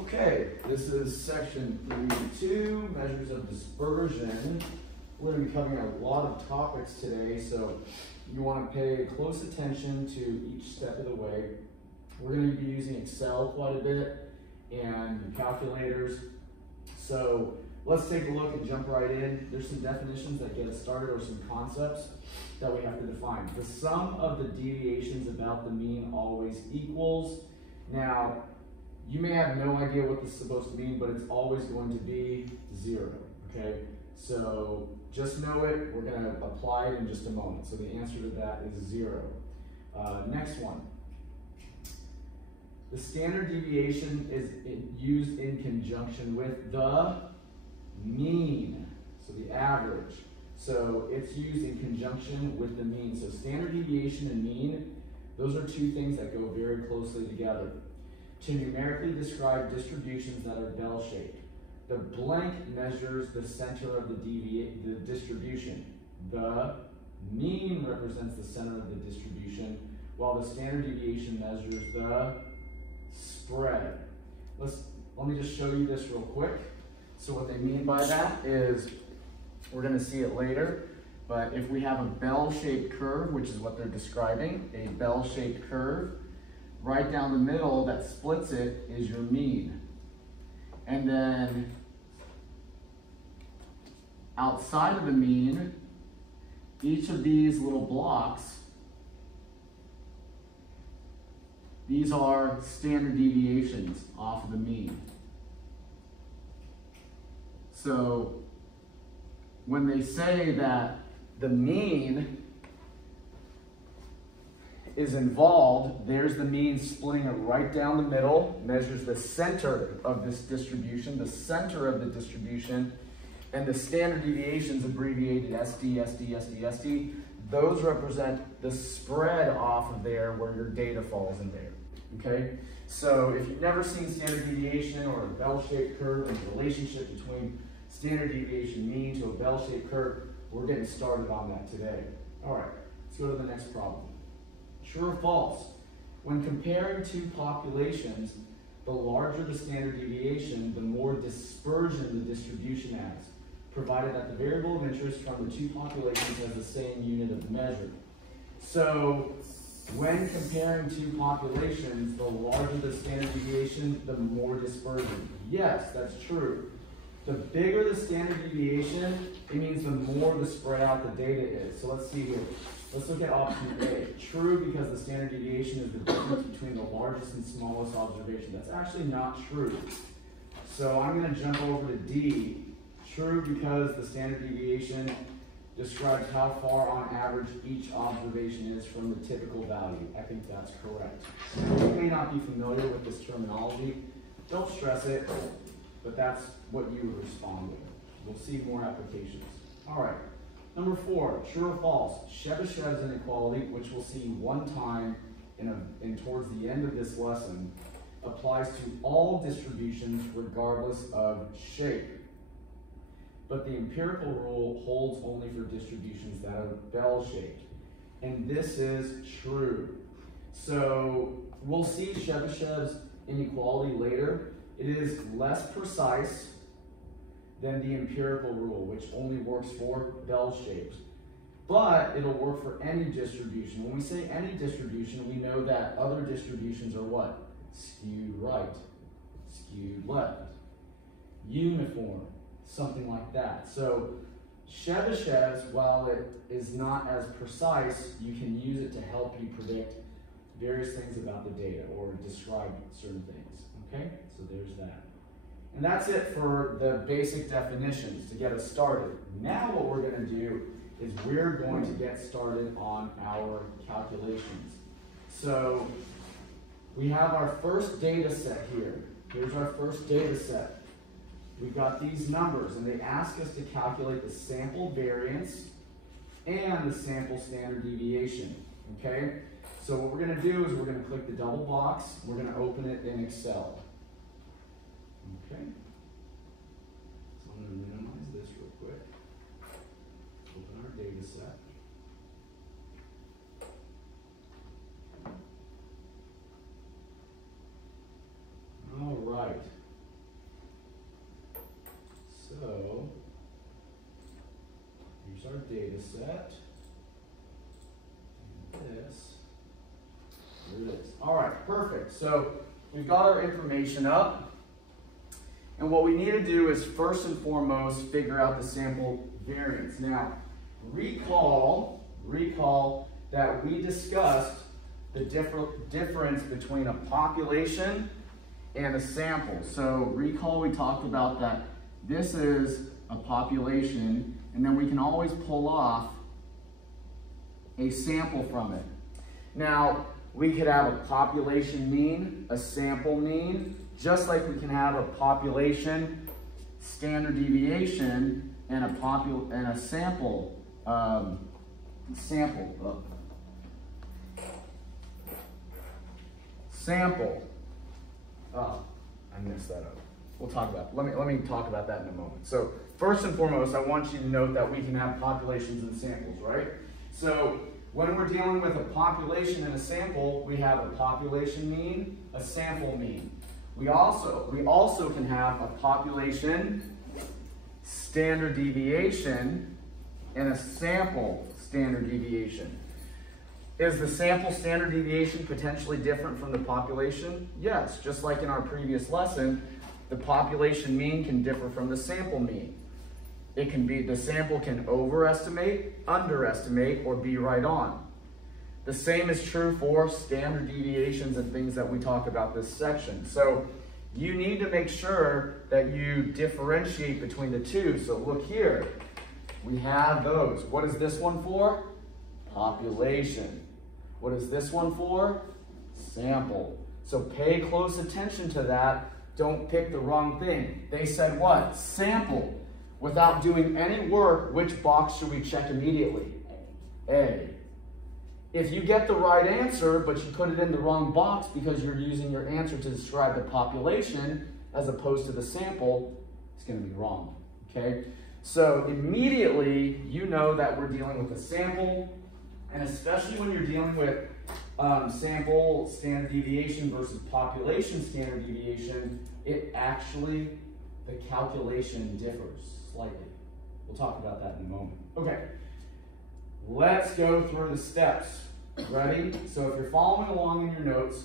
Okay, this is section 3.2, measures of dispersion. We're going to be covering a lot of topics today, so you want to pay close attention to each step of the way. We're going to be using Excel quite a bit and calculators. So let's take a look and jump right in. There's some definitions that get us started, or some concepts that we have to define. The sum of the deviations about the mean always equals. Now, you may have no idea what this is supposed to mean, but it's always going to be 0, okay? So just know it. We're going to apply it in just a moment. So the answer to that is 0. Next one. The standard deviation is used in conjunction with the mean, so the average. So it's used in conjunction with the mean. So standard deviation and mean, those are two things that go very closely together. To numerically describe distributions that are bell-shaped. The blank measures the center of the distribution. The mean represents the center of the distribution, while the standard deviation measures the spread. Let me just show you this real quick. So what they mean by that is, we're going to see it later, but if we have a bell-shaped curve, which is what they're describing, a bell-shaped curve, right down the middle that splits it is your mean. And then outside of the mean, each of these little blocks, these are standard deviations off of the mean. So when they say that the mean is involved, there's the mean splitting it right down the middle, measures the center of this distribution, the center of the distribution, and the standard deviations abbreviated SD, SD, SD, SD, those represent the spread off of there where your data falls in there, okay? So if you've never seen standard deviation or a bell-shaped curve and the relationship between standard deviation mean to a bell-shaped curve, we're getting started on that today. All right, let's go to the next problem. True or false? When comparing two populations, the larger the standard deviation, the more dispersion the distribution adds, provided that the variable of interest from the two populations has the same unit of measure. So when comparing two populations, the larger the standard deviation, the more dispersion. Yes, that's true. The bigger the standard deviation, it means the more the spread out the data is. So let's see here. Let's look at option A. True, because the standard deviation is the difference between the largest and smallest observation. That's actually not true. So I'm going to jump over to D. True, because the standard deviation describes how far on average each observation is from the typical value. I think that's correct. You may not be familiar with this terminology. Don't stress it, but that's what you would respond with. We'll see more applications. All right. Number 4, true or false? Shevashev's inequality, which we'll see one time in towards the end of this lesson, applies to all distributions regardless of shape. But the empirical rule holds only for distributions that are bell-shaped. And this is true. So we'll see Shevashev's inequality later. It is less precise than the empirical rule, which only works for bell-shaped. But it'll work for any distribution. When we say any distribution, we know that other distributions are what? Skewed right, skewed left, uniform, something like that. So Shevashev's, while it is not as precise, you can use it to help you predict various things about the data or describe certain things, okay? So there's that. And that's it for the basic definitions to get us started. Now what we're going to do is we're going to get started on our calculations. So we have our first data set here. Here's our first data set. We've got these numbers, and they ask us to calculate the sample variance and the sample standard deviation, okay? So what we're going to do is we're going to click the double box. We're going to open it in Excel. Okay, so I'm going to minimize this real quick. Open our data set. All right. data set. And this. Here it is. All right, perfect. So we've got our information up. And what we need to do is first and foremost figure out the sample variance. Now, recall that we discussed the difference between a population and a sample. So recall we talked about that this is a population, and then we can always pull off a sample from it. Now, we could have a population mean, a sample mean, just like we can have a population standard deviation and a sample sample. Oh, I messed that up. We'll talk about it. Let me talk about that in a moment. So first and foremost, I want you to note that we can have populations and samples, right? So when we're dealing with a population and a sample, we have a population mean, a sample mean. We also can have a population standard deviation and a sample standard deviation. Is the sample standard deviation potentially different from the population? Yes, just like in our previous lesson, the population mean can differ from the sample mean. It can be, the sample can overestimate, underestimate, or be right on. The same is true for standard deviations and things that we talk about this section. So you need to make sure that you differentiate between the two. So look here, we have those. What is this one for? Population. What is this one for? Sample. So pay close attention to that. Don't pick the wrong thing. They said what? Sample. Without doing any work, which box should we check immediately? A. If you get the right answer, but you put it in the wrong box because you're using your answer to describe the population as opposed to the sample, it's going to be wrong, okay? So immediately, you know that we're dealing with a sample, and especially when you're dealing with sample standard deviation versus population standard deviation, it actually, the calculation differs slightly. We'll talk about that in a moment. Okay, let's go through the steps. Ready? So if you're following along in your notes,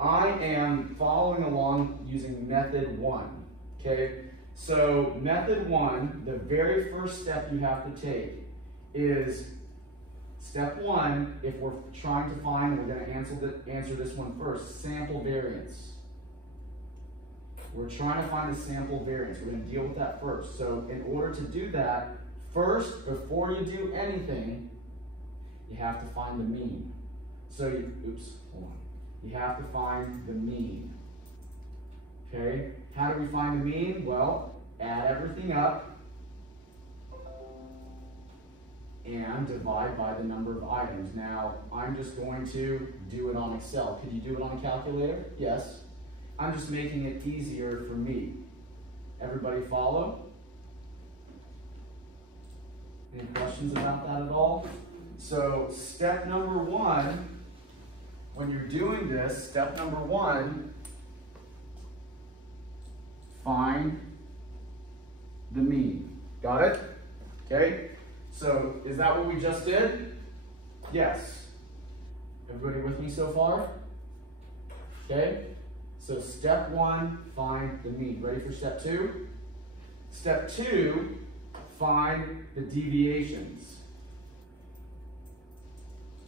I am following along using method 1, okay? So method 1, the very first step you have to take is step 1, if we're trying to find, we're going to answer this one first, sample variance. We're trying to find a sample variance. We're going to deal with that first. So in order to do that, first, before you do anything, you have to find the mean. So you have to find the mean. Okay? How do we find the mean? Well, add everything up and divide by the number of items. Now, I'm just going to do it on Excel. Could you do it on a calculator? Yes. I'm just making it easier for me. Everybody follow? Any questions about that at all? So step number 1, when you're doing this, step number 1, find the mean. Got it? Okay? So is that what we just did? Yes. Everybody with me so far? Okay? So step 1, find the mean. Ready for step 2? Step 2, find the deviations.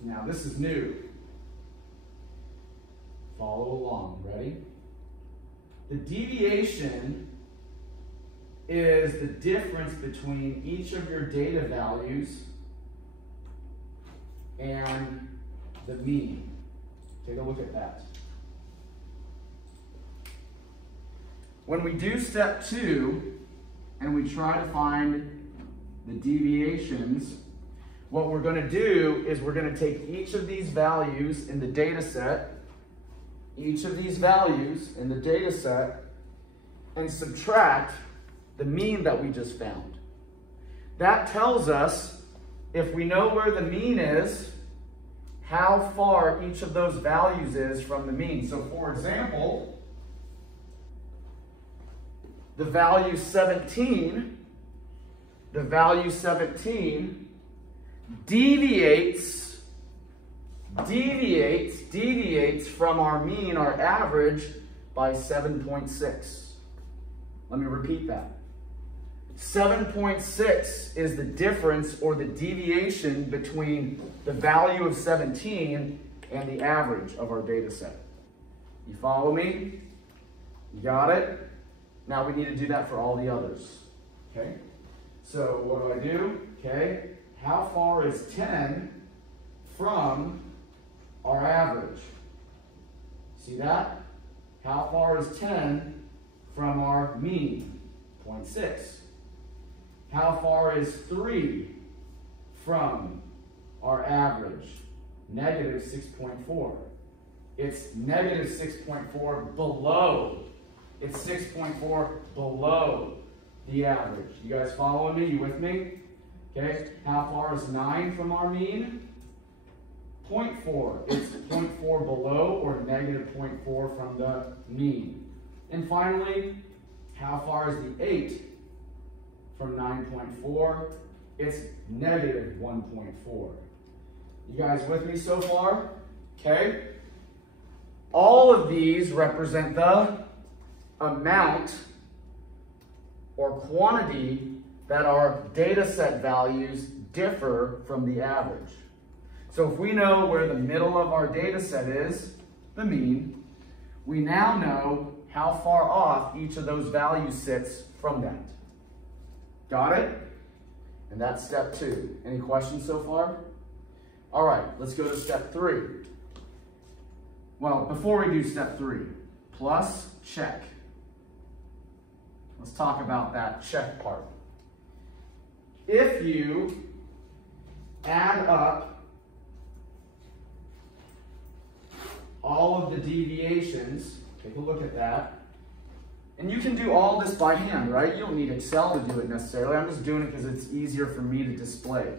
Now this is new. Follow along. Ready? The deviation is the difference between each of your data values and the mean. Take a look at that. When we do step 2 and we try to find the deviations, what we're going to do is we're going to take each of these values in the data set, and subtract the mean that we just found. That tells us, if we know where the mean is, how far each of those values is from the mean. So for example, the value 17 deviates from our mean, our average, by 7.6. Let me repeat that. 7.6 is the difference or the deviation between the value of 17 and the average of our data set. You follow me? You got it? Now we need to do that for all the others. Okay? So what do? Okay, how far is 10 from our average? See that? How far is 10 from our mean? 0.6. How far is 3 from our average? Negative 6.4. It's negative 6.4 below. It's 6.4 below the average. You guys following me? You with me? Okay. How far is 9 from our mean? 0.4. It's 0.4 below or negative 0.4 from the mean. And finally, how far is the 8 from 9.4? It's negative 1.4. You guys with me so far? Okay. All of these represent the amount or quantity that our data set values differ from the average. So if we know where the middle of our data set is, the mean, we now know how far off each of those values sits from that. Got it? And that's step 2. Any questions so far? All right, let's go to step 3. Well, before we do step 3, plus, check. Let's talk about that check part. If you add up all of the deviations, take a look at that, and you can do all this by hand, right? You don't need Excel to do it necessarily. I'm just doing it because it's easier for me to display.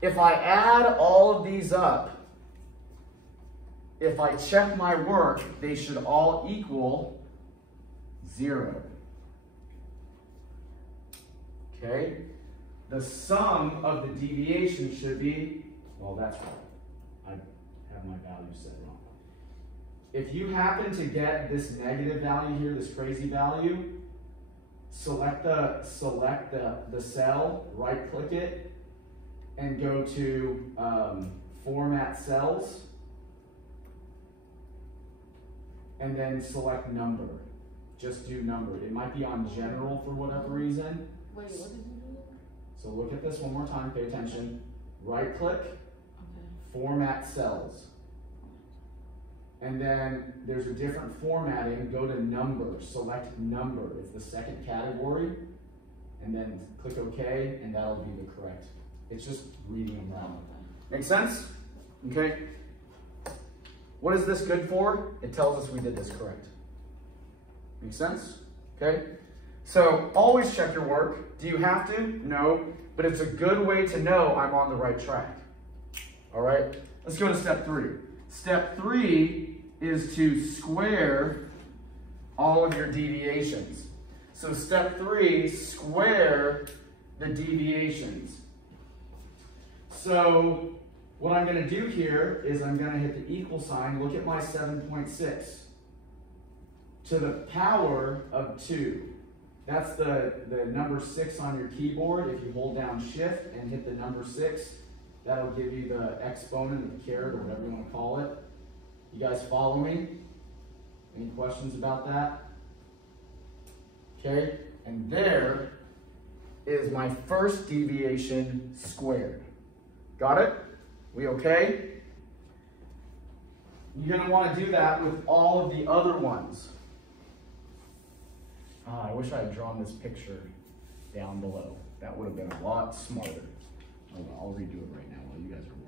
If I add all of these up, if I check my work, they should all equal 0. Okay? The sum of the deviation should be, well, that's right. I have my value set wrong. If you happen to get this negative value here, this crazy value, select the cell, right-click it, and go to Format Cells, and then select number. Just do number. It might be on general for whatever reason. Wait, what did you do? So look at this one more time, pay attention. Right click, Okay. Format Cells. And then there's a different formatting, go to number, select number. It's the second category. And then click OK, and that'll be the correct. It's just reading them wrong. Make sense? Okay. What is this good for? It tells us we did this correct. Make sense? Okay. So always check your work. Do you have to? No. But it's a good way to know I'm on the right track. All right. Let's go to step 3. Step 3 is to square all of your deviations. So step 3, square the deviations. So what I'm going to do here is I'm going to hit the equal sign. Look at my 7.6 to the power of 2. That's the number 6 on your keyboard. If you hold down Shift and hit the number 6, that'll give you the exponent of the caret or whatever you want to call it. You guys follow me? Any questions about that? Okay, and there is my first deviation squared. Got it? We okay? You're going to want to do that with all of the other ones. I wish I had drawn this picture down below. That would have been a lot smarter. I'll redo it right now while you guys are working.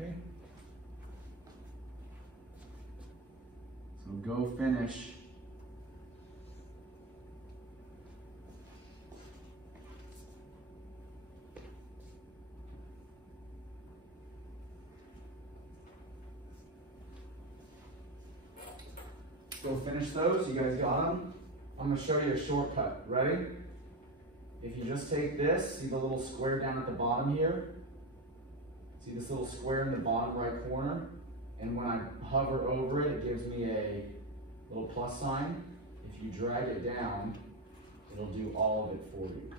Okay. So go finish go finish those. You guys got them? I'm going to show you a shortcut. Ready? If you just take this, see the little square down at the bottom here? See this little square in the bottom right corner? And when I hover over it, it gives me a little plus sign. If you drag it down, it'll do all of it for you.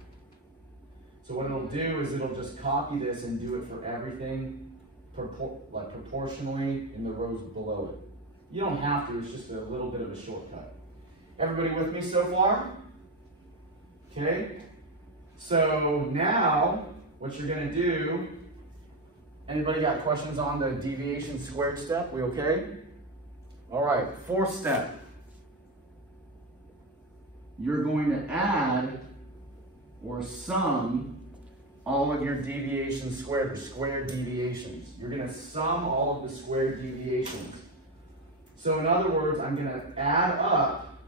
So what it'll do is it'll just copy this and do it for everything proportionally in the rows below it. You don't have to, it's just a little bit of a shortcut. Everybody with me so far? Okay. So now, what you're going to do, anybody got questions on the deviation squared step? We okay? All right, fourth step. You're going to add or sum all of your deviations squared, or squared deviations. You're going to sum all of the squared deviations. So in other words, I'm going to add up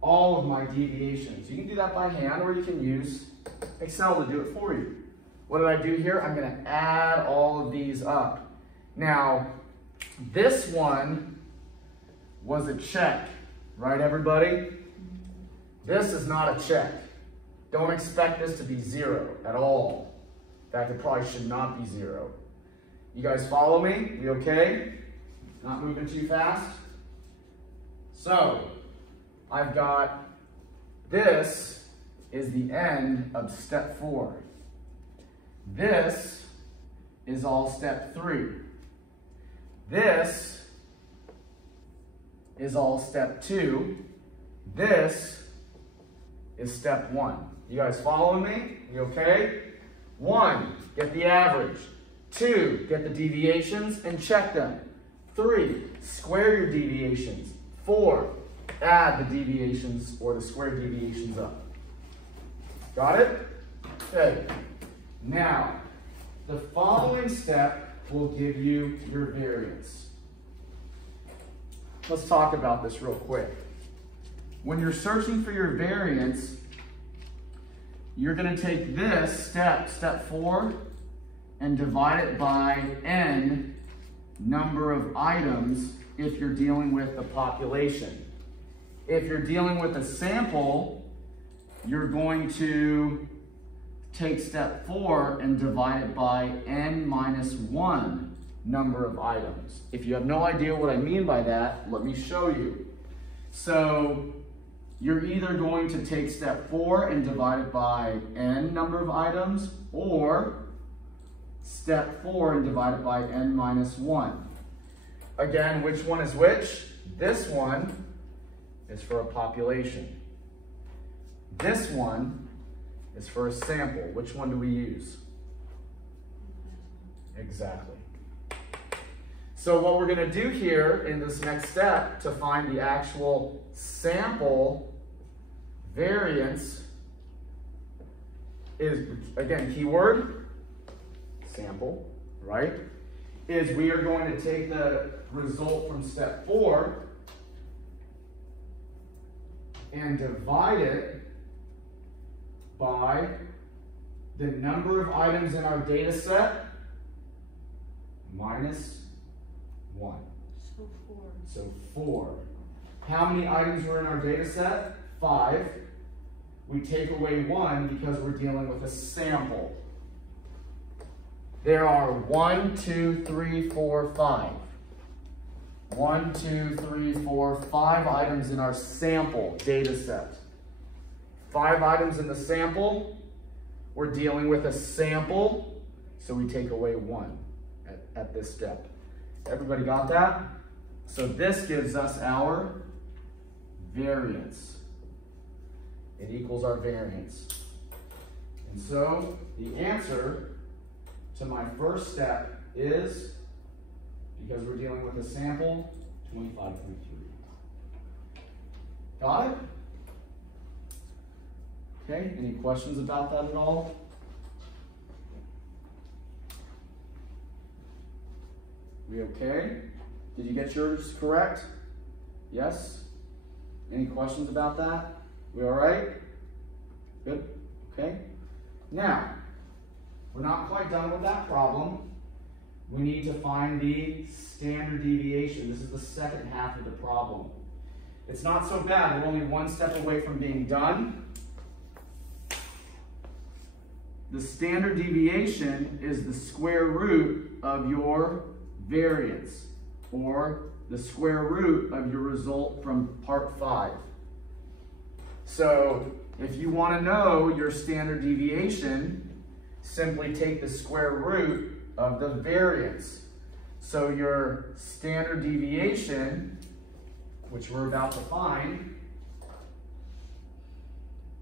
all of my deviations. You can do that by hand, or you can use Excel to do it for you. What did I do here? I'm going to add all of these up. Now, this one was a check, right, everybody? This is not a check. Don't expect this to be 0 at all. In fact, it probably should not be 0. You guys follow me? We okay? Not moving too fast? So, I've got, this is the end of step 4. This is all step 3. This is all step 2. This is step 1. You guys following me? You okay? 1, get the average. 2, get the deviations and check them. 3, square your deviations. 4, add the deviations or the square deviations up. Got it? Okay. Now, the following step will give you your variance. Let's talk about this real quick. When you're searching for your variance, you're going to take this step 4, and divide it by n number of items if you're dealing with the population. If you're dealing with a sample, you're going to take step 4 and divide it by n minus 1 number of items. If you have no idea what I mean by that, let me show you. So you're either going to take step 4 and divide it by n number of items, or step 4 and divide it by n minus 1. Again, which one is which? This one is for a population. This one is for a sample. Which one do we use? Exactly. So what we're going to do here in this next step to find the actual sample variance is, again, keyword, sample, right? Is we are going to take the result from step 4 and divide it by the number of items in our data set minus 1. So 4. So 4. How many items were in our data set? 5. We take away 1 because we're dealing with a sample. There are 1, 2, 3, 4, 5. 1, 2, 3, 4, 5 items in our sample data set. 5 items in the sample. We're dealing with a sample, so we take away 1 at this step. Everybody got that? So this gives us our variance. It equals our variance. And so the answer to my first step is, because we're dealing with a sample, 25.3. Got it? Okay, any questions about that at all? We okay? Did you get yours correct? Yes? Any questions about that? We all right? Good? Okay. Now, we're not quite done with that problem. we need to find the standard deviation. This is the second half of the problem. It's not so bad. We're only one step away from being done. The standard deviation is the square root of your variance, or the square root of your result from part 5. So if you want to know your standard deviation, simply take the square root of the variance. So your standard deviation, which we're about to find,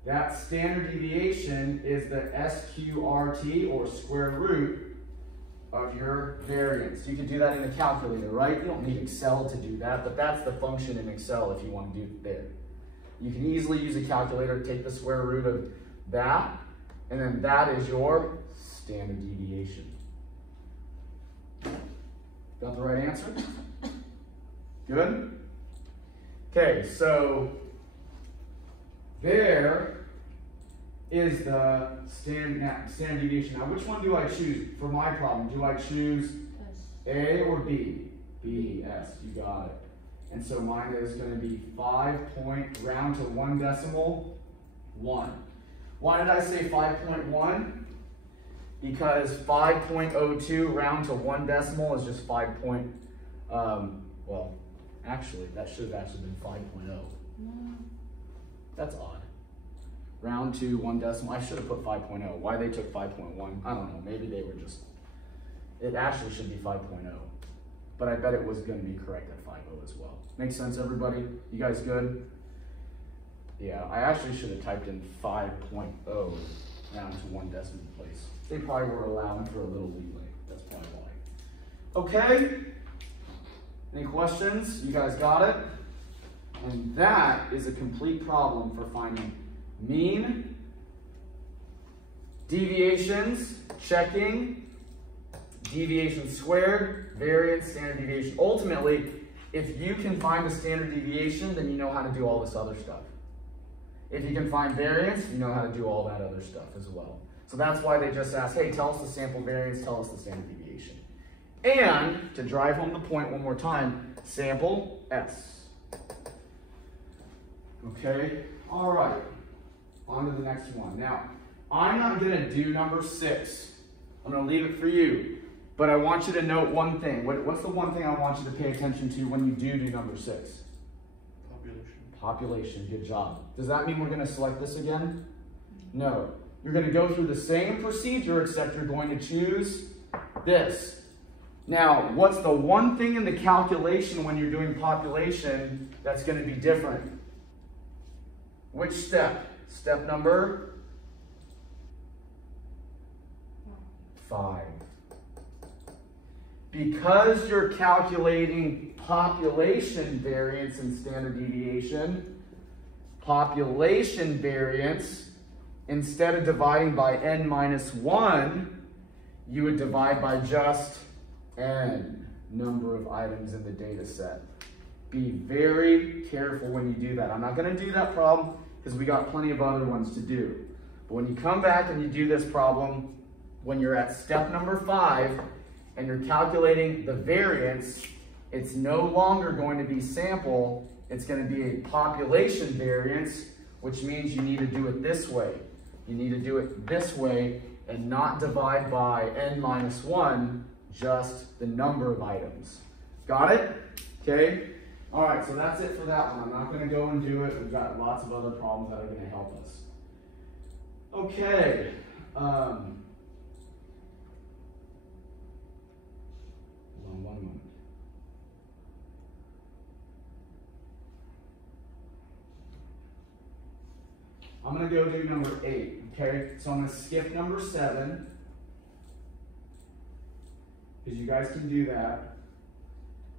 that standard deviation is the SQRT, or square root of your variance. You can do that in a calculator, right? You don't need Excel to do that, but that's the function in Excel if you want to do it there. You can easily use a calculator, take the square root of that, and then that is your standard deviation. Got the right answer? Good? Okay, so there is the standard deviation. Now, which one do I choose for my problem? Do I choose A or B? B, S, you got it. And so mine is going to be 5 point, round to 1 decimal, 1. Why did I say 5.1? Because 5.02 round to 1 decimal is just 5 point, well, actually, that should have actually been 5.0. That's odd. Round to 1 decimal. I should have put 5.0. Why they took 5.1, I don't know. Maybe they were just, it actually should be 5.0. But I bet it was going to be correct at 5.0 as well. Makes sense, everybody? You guys good? Yeah, I actually should have typed in 5.0 round to 1 decimal place. They probably were allowing for a little leeway. That's probably why. Okay? Any questions? You guys got it? And that is a complete problem for finding mean, deviations, checking, deviation squared, variance, standard deviation. Ultimately, if you can find the standard deviation, then you know how to do all this other stuff. If you can find variance, you know how to do all that other stuff as well. So that's why they just ask, hey, tell us the sample variance, tell us the standard deviation. And, to drive home the point one more time, sample S. Okay, all right, on to the next one. Now, I'm not gonna do number 6. I'm gonna leave it for you. But I want you to note one thing. What's the one thing I want you to pay attention to when you do number 6? Population. Population, good job. Does that mean we're gonna select this again? No. You're gonna go through the same procedure, except you're going to choose this. Now, what's the one thing in the calculation when you're doing population that's gonna be different? Which step? Step number 5. Because you're calculating population variance and standard deviation, population variance, instead of dividing by n minus 1, you would divide by just n, number of items in the data set. Be very careful when you do that. I'm not going to do that problem because we got plenty of other ones to do. But when you come back and you do this problem, when you're at step number 5, and you're calculating the variance, it's no longer going to be sample, it's going to be a population variance, which means you need to do it this way. You need to do it this way and not divide by n minus 1, just the number of items. Got it? Okay? All right, so that's it for that one. I'm not going to go and do it. We've got lots of other problems that are going to help us. Okay. One moment. I'm going to go do number 8, okay? So I'm going to skip number 7, because you guys can do that.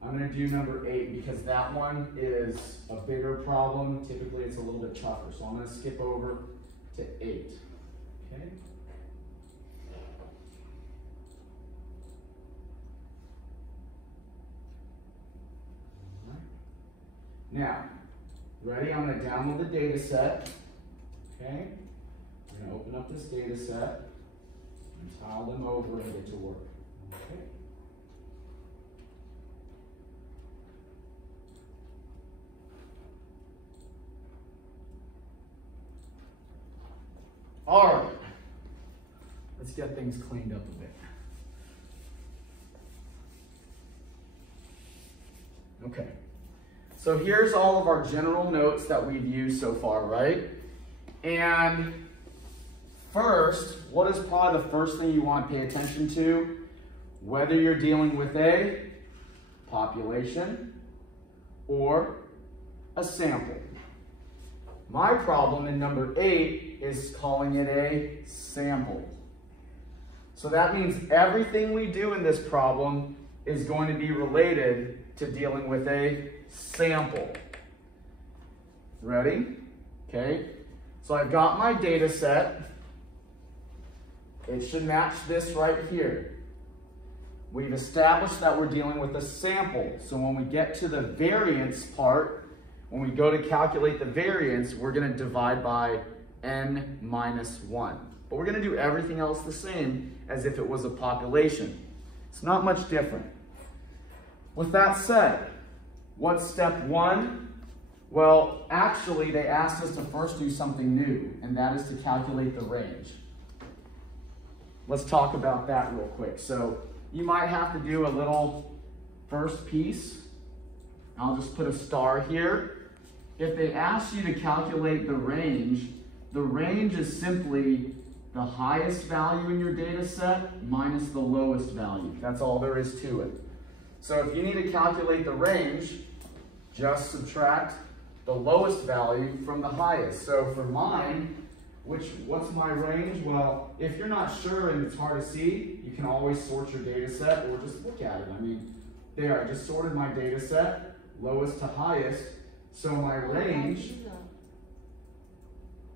I'm going to do number 8, because that one is a bigger problem. Typically, it's a little bit tougher. So I'm going to skip over to 8, okay? Now, ready? I'm going to download the data set. Okay? I'm going to open up this data set and tile them over and get to work. Okay? get things cleaned up a bit. Okay, so here's all of our general notes that we've used so far, right? And first, what is probably the first thing you want to pay attention to? Whether you're dealing with a population or a sample. My problem in number 8 is calling it a sample. So that means everything we do in this problem is going to be related to dealing with a sample. Ready? Okay. So I've got my data set. It should match this right here. We've established that we're dealing with a sample. So when we get to the variance part, when we go to calculate the variance, we're going to divide by n minus 1. But we're going to do everything else the same as if it was a population. It's not much different. With that said, what's step 1? Well, actually, they asked us to first do something new, and that is to calculate the range. Let's talk about that real quick. So you might have to do a little first piece. I'll just put a star here. If they ask you to calculate the range is simply the highest value in your data set minus the lowest value. That's all there is to it. So if you need to calculate the range, just subtract the lowest value from the highest. So for mine, what's my range? Well, if you're not sure and it's hard to see, you can always sort your data set or just look at it. I mean, there, I just sorted my data set, lowest to highest. So my range,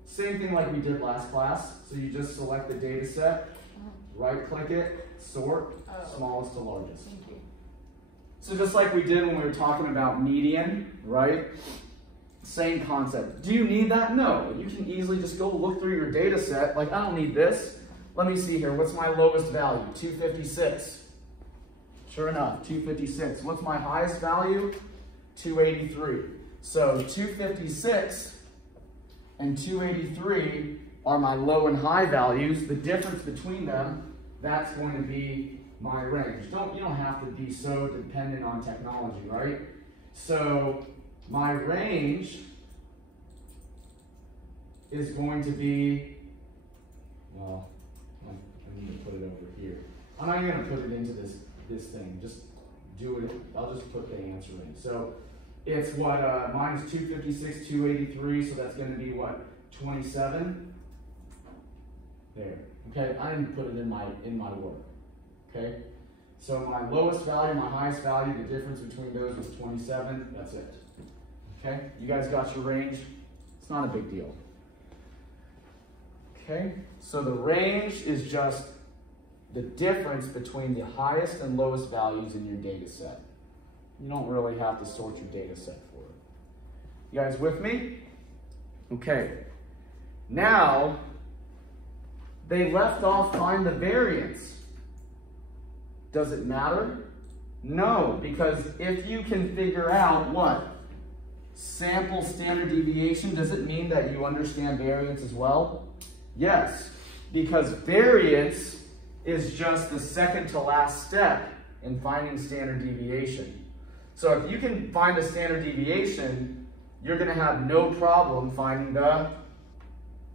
same thing like we did last class. So you just select the data set, right click it, sort, smallest to largest. Thank you. So just like we did when we were talking about median, right? Same concept. Do you need that? No. You can easily just go look through your data set. Like, I don't need this. Let me see here. What's my lowest value? 256. Sure enough, 256. What's my highest value? 283. So 256 and 283 are my low and high values. The difference between them, that's going to be my range. You don't have to be so dependent on technology, right? So my range is going to be, well, I need to put it over here. I'm not going to put it into this thing. Just do it. I'll just put the answer in. So it's what, minus 256, 283, so that's going to be what, 27? There. Okay, I didn't put it in my work. Okay, so my lowest value, my highest value, the difference between those was 27. That's it. Okay, you guys got your range? It's not a big deal. Okay, so the range is just the difference between the highest and lowest values in your data set. You don't really have to sort your data set for it. You guys with me? Okay, now they left off find the variance. Does it matter? No, because if you can figure out what? Sample standard deviation, does it mean that you understand variance as well? Yes, because variance is just the second to last step in finding standard deviation. So if you can find a standard deviation, you're going to have no problem finding the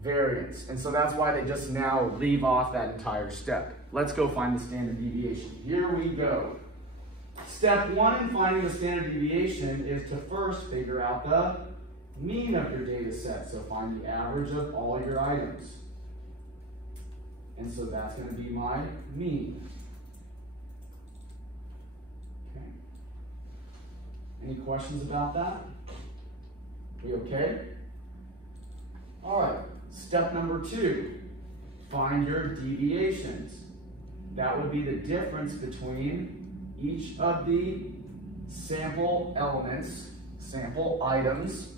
variance. And so that's why they just now leave off that entire step. Let's go find the standard deviation. Here we go. Step 1 in finding the standard deviation is to first figure out the mean of your data set. So find the average of all your items. And so that's going to be my mean. Okay. Any questions about that? We okay? All right. Step number 2, find your deviations. That would be the difference between each of the sample elements, sample items,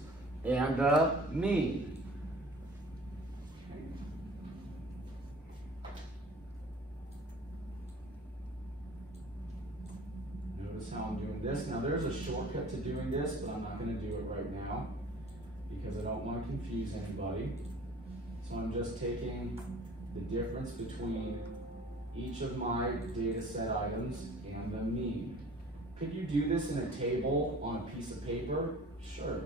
and the mean. Okay. Notice how I'm doing this. Now there's a shortcut to doing this, but I'm not going to do it right now because I don't want to confuse anybody. So I'm just taking the difference between each of my data set items and the mean. Could you do this in a table on a piece of paper? Sure.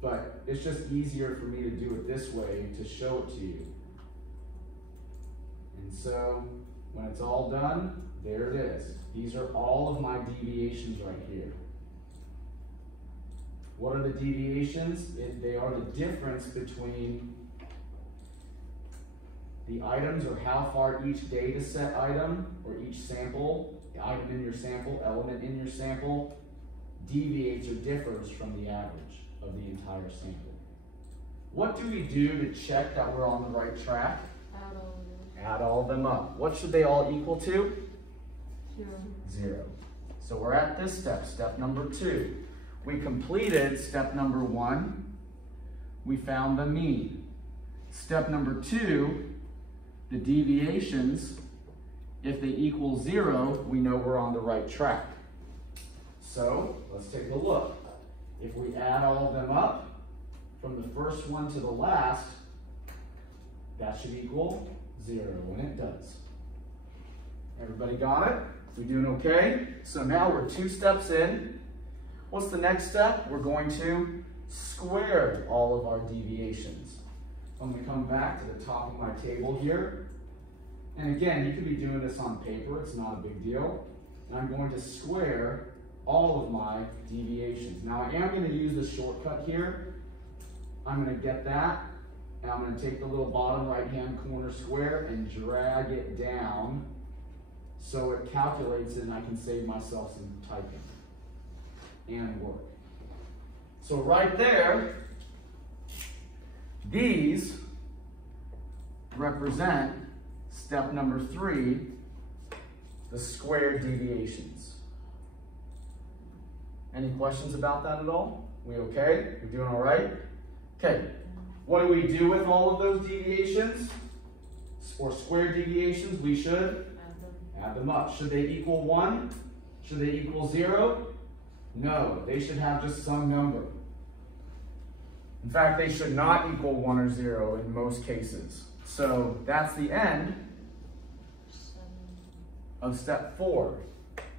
But it's just easier for me to do it this way to show it to you. And so when it's all done, there it is. These are all of my deviations right here. What are the deviations? They are the difference between the items, or how far each data set item or each sample, item in your sample, element in your sample, deviates or differs from the average of the entire sample. What do we do to check that we're on the right track? Add all of them up. What should they all equal to? 0. So we're at this step, step number 2. We completed step number 1. We found the mean. Step number 2, the deviations, if they equal 0, we know we're on the right track. So let's take a look. If we add all of them up, from the first one to the last, that should equal 0, and it does. Everybody got it? We doing okay? So now we're 2 steps in. What's the next step? We're going to square all of our deviations. I'm going to come back to the top of my table here. And again, you could be doing this on paper. It's not a big deal. And I'm going to square all of my deviations. Now I am going to use the shortcut here. I'm going to get that, and I'm going to take the little bottom right-hand corner square and drag it down so it calculates it and I can save myself some typing and work. So right there, these represent step number 3, the squared deviations. Any questions about that at all? We okay? We doing all right? Okay. What do we do with all of those deviations? For squared deviations, we should add them up. Should they equal 1? Should they equal 0? No, they should have just some number. In fact, they should not equal 1 or 0 in most cases. So that's the end of step 4.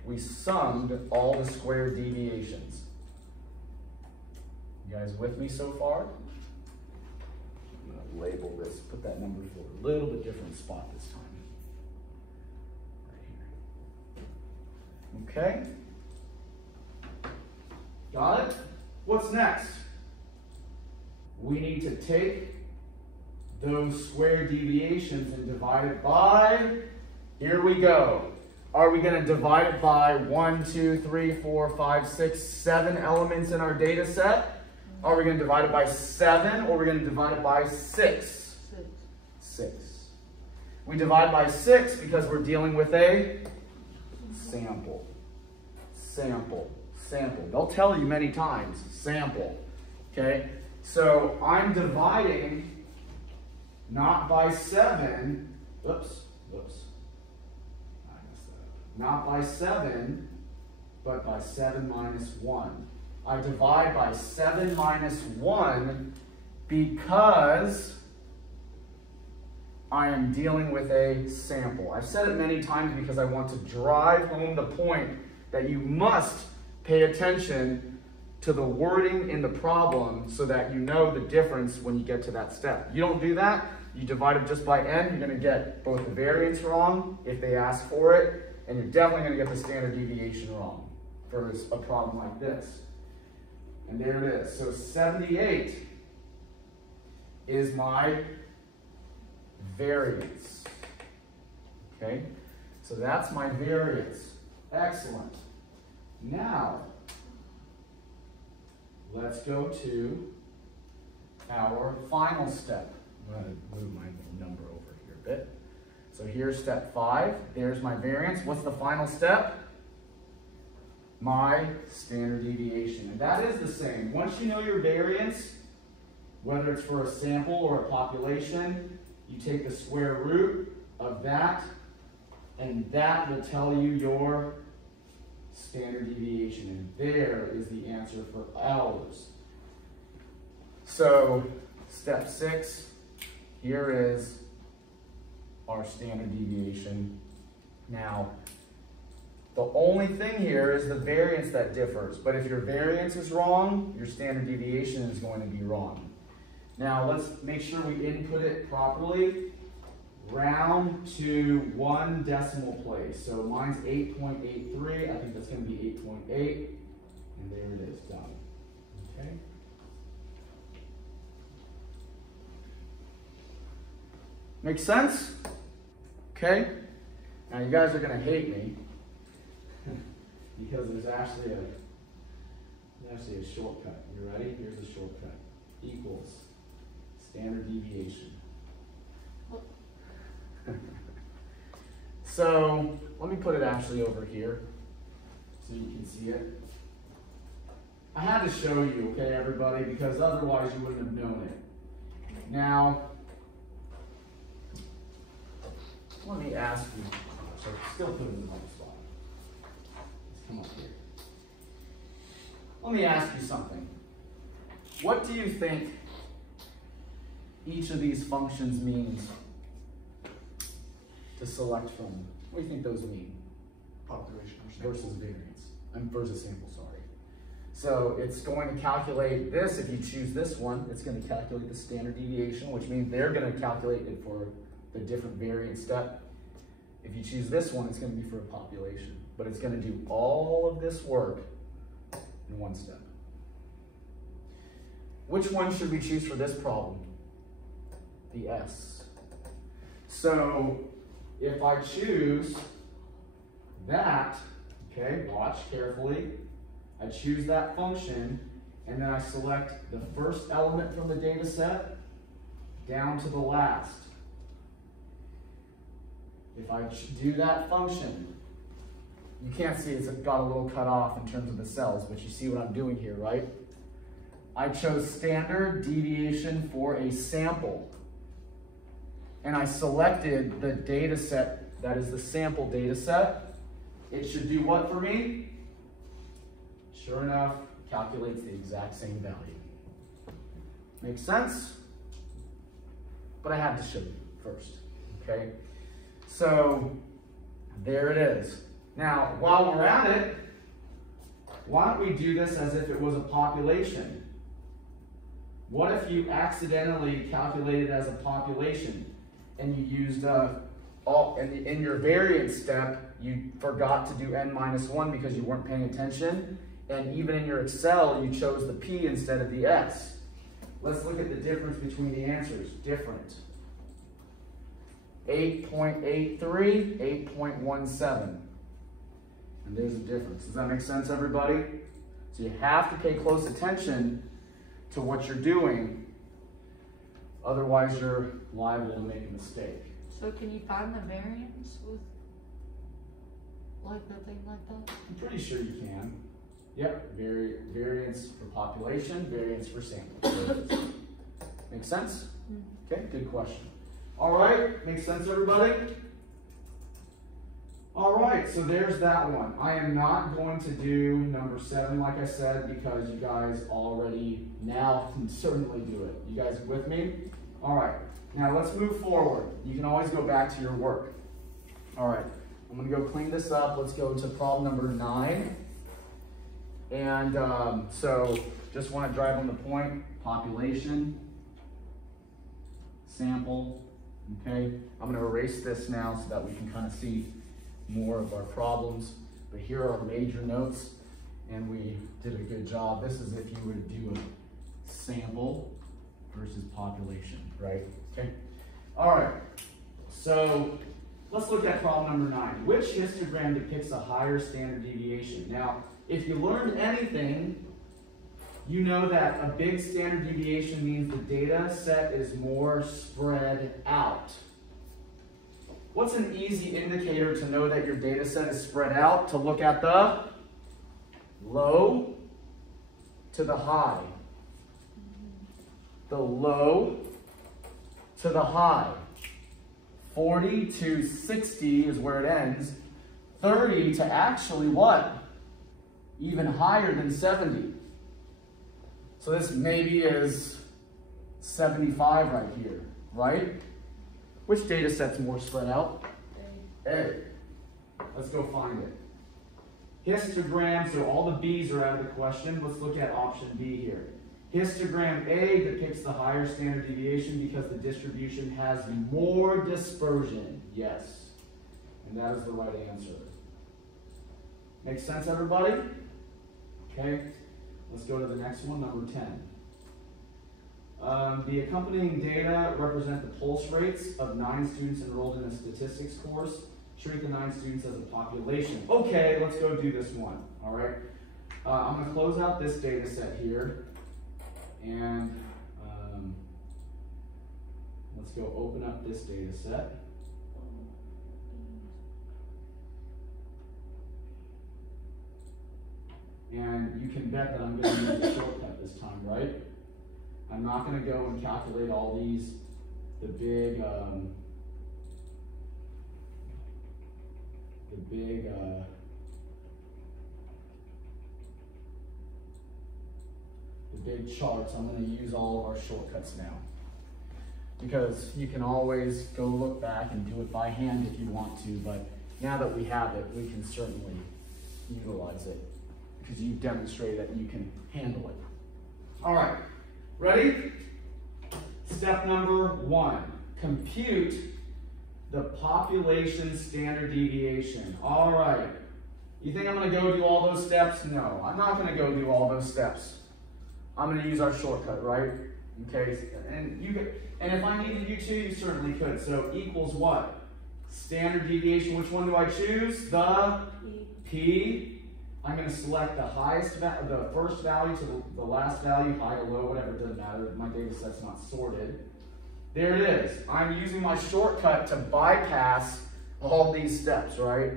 We summed all the squared deviations. You guys with me so far? I'm going to label this, put that number for a little bit different spot this time. Right here. Okay. Got it? What's next? We need to take those square deviations and divide it by, here we go. Are we going to divide it by 1, 2, 3, 4, 5, 6, 7 elements in our data set? Are we going to divide it by 7, or are we going to divide it by 6? 6. We divide by 6 because we're dealing with a sample. Sample. Sample. They'll tell you many times, sample. Okay? So I'm dividing not by 7, whoops. Not by 7, but by 7 minus 1. I divide by 7 minus 1 because I am dealing with a sample. I've said it many times because I want to drive home the point that you must pay attention to the wording in the problem so that you know the difference when you get to that step. You don't do that, you divide it just by n, you're going to get both the variance wrong if they ask for it, and you're definitely going to get the standard deviation wrong for a problem like this. And there it is. So 78 is my variance. Okay? So that's my variance. Excellent. Now, let's go to our final step. I'm going to move my number over here a bit. So here's step 5. There's my variance. What's the final step? My standard deviation. And that is the same. Once you know your variance, whether it's for a sample or a population, you take the square root of that, and that will tell you your standard deviation. And there is the answer for ours. So step 6, here is our standard deviation Now, the only thing here is the variance that differs. But if your variance is wrong, your standard deviation is going to be wrong. Now, let's make sure we input it properly. Round to 1 decimal place. So mine's 8.83. I think that's going to be 8.8. And there it is, done. Okay. Make sense? Okay. Now you guys are going to hate me because there's actually a shortcut. You ready? Here's the shortcut. Equals standard deviation. So let me put it actually over here so you can see it. I had to show you, okay, everybody, because otherwise you wouldn't have known it. Now, let me ask you, so still put it in the right spot. Let's come up here. Let me ask you something. What do you think each of these functions means to select from? What do you think those mean? Population versus variance. Versus sample, sorry. So it's going to calculate this. If you choose this one, it's going to calculate the standard deviation, which means they're going to calculate it for the different variance step. If you choose this one, it's going to be for a population. But it's going to do all of this work in one step. Which one should we choose for this problem? The S. So if I choose that, okay, watch carefully. I choose that function, and then I select the first element from the data set down to the last. If I do that function, you can't see it's got a little cut off in terms of the cells, but you see what I'm doing here, right? I chose standard deviation for a sample, and I selected the data set that is the sample data set. It should do what for me? Sure enough, it calculates the exact same value. Make sense? But I have to show you first, okay? So there it is. Now, while we're at it, why don't we do this as if it was a population? What if you accidentally calculated as a population and you used in your variance step, you forgot to do n-1 because you weren't paying attention, and even in your Excel, you chose the P instead of the S. Let's look at the difference between the answers. Different. 8.83, 8.17. And there's a difference. Does that make sense, everybody? So you have to pay close attention to what you're doing. Otherwise, you're liable to make a mistake. So can you find the variance with like a thing like that? I'm pretty sure you can. Yep, variance for population, variance for sample. Make sense? Okay, good question. All right, makes sense, everybody? All right, so there's that one. I am not going to do number 7, like I said, because you guys already now can certainly do it. You guys with me? All right, now let's move forward. You can always go back to your work. All right, I'm gonna go clean this up. Let's go to problem number 9. And so just want to drive on the point, population, sample, okay? I'm going to erase this now so that we can kind of see more of our problems. But here are our major notes, and we did a good job. This is if you were to do a sample versus population, right? Okay. All right, so let's look at problem number 9. Which histogram depicts a higher standard deviation? Now, if you learned anything, you know that a big standard deviation means the data set is more spread out. What's an easy indicator to know that your data set is spread out? To look at the low to the high. The low to the high. 40 to 60 is where it ends. 30 to actually what? Even higher than 70. So this maybe is 75 right here, right? Which data set's more spread out? A. let's go find it. Histogram, so all the B's are out of the question. Let's look at option B here. Histogram A depicts the higher standard deviation because the distribution has more dispersion. Yes. And that is the right answer. Make sense, everybody? Okay. Let's go to the next one, number 10. The accompanying data represent the pulse rates of 9 students enrolled in a statistics course. Treat the 9 students as a population. Okay, let's go do this one. All right. I'm going to close out this data set here. And let's go open up this data set. And you can bet that I'm going to use a shortcut this time, right? I'm not going to go and calculate all these, the big charts. I'm going to use all of our shortcuts now. Because you can always go look back and do it by hand if you want to, but now that we have it, we can certainly utilize it because you've demonstrated that you can handle it. All right, ready? Step number 1, compute the population standard deviation. All right, you think I'm going to go do all those steps? No, I'm not going to go do all those steps. I'm going to use our shortcut, right? Okay, and if I needed you to, you certainly could. So equals what? Standard deviation. Which one do I choose? The P. I'm going to select the highest, the first value to the last value, high to low, whatever, it doesn't matter. My data set's not sorted. There it is. I'm using my shortcut to bypass all these steps, right?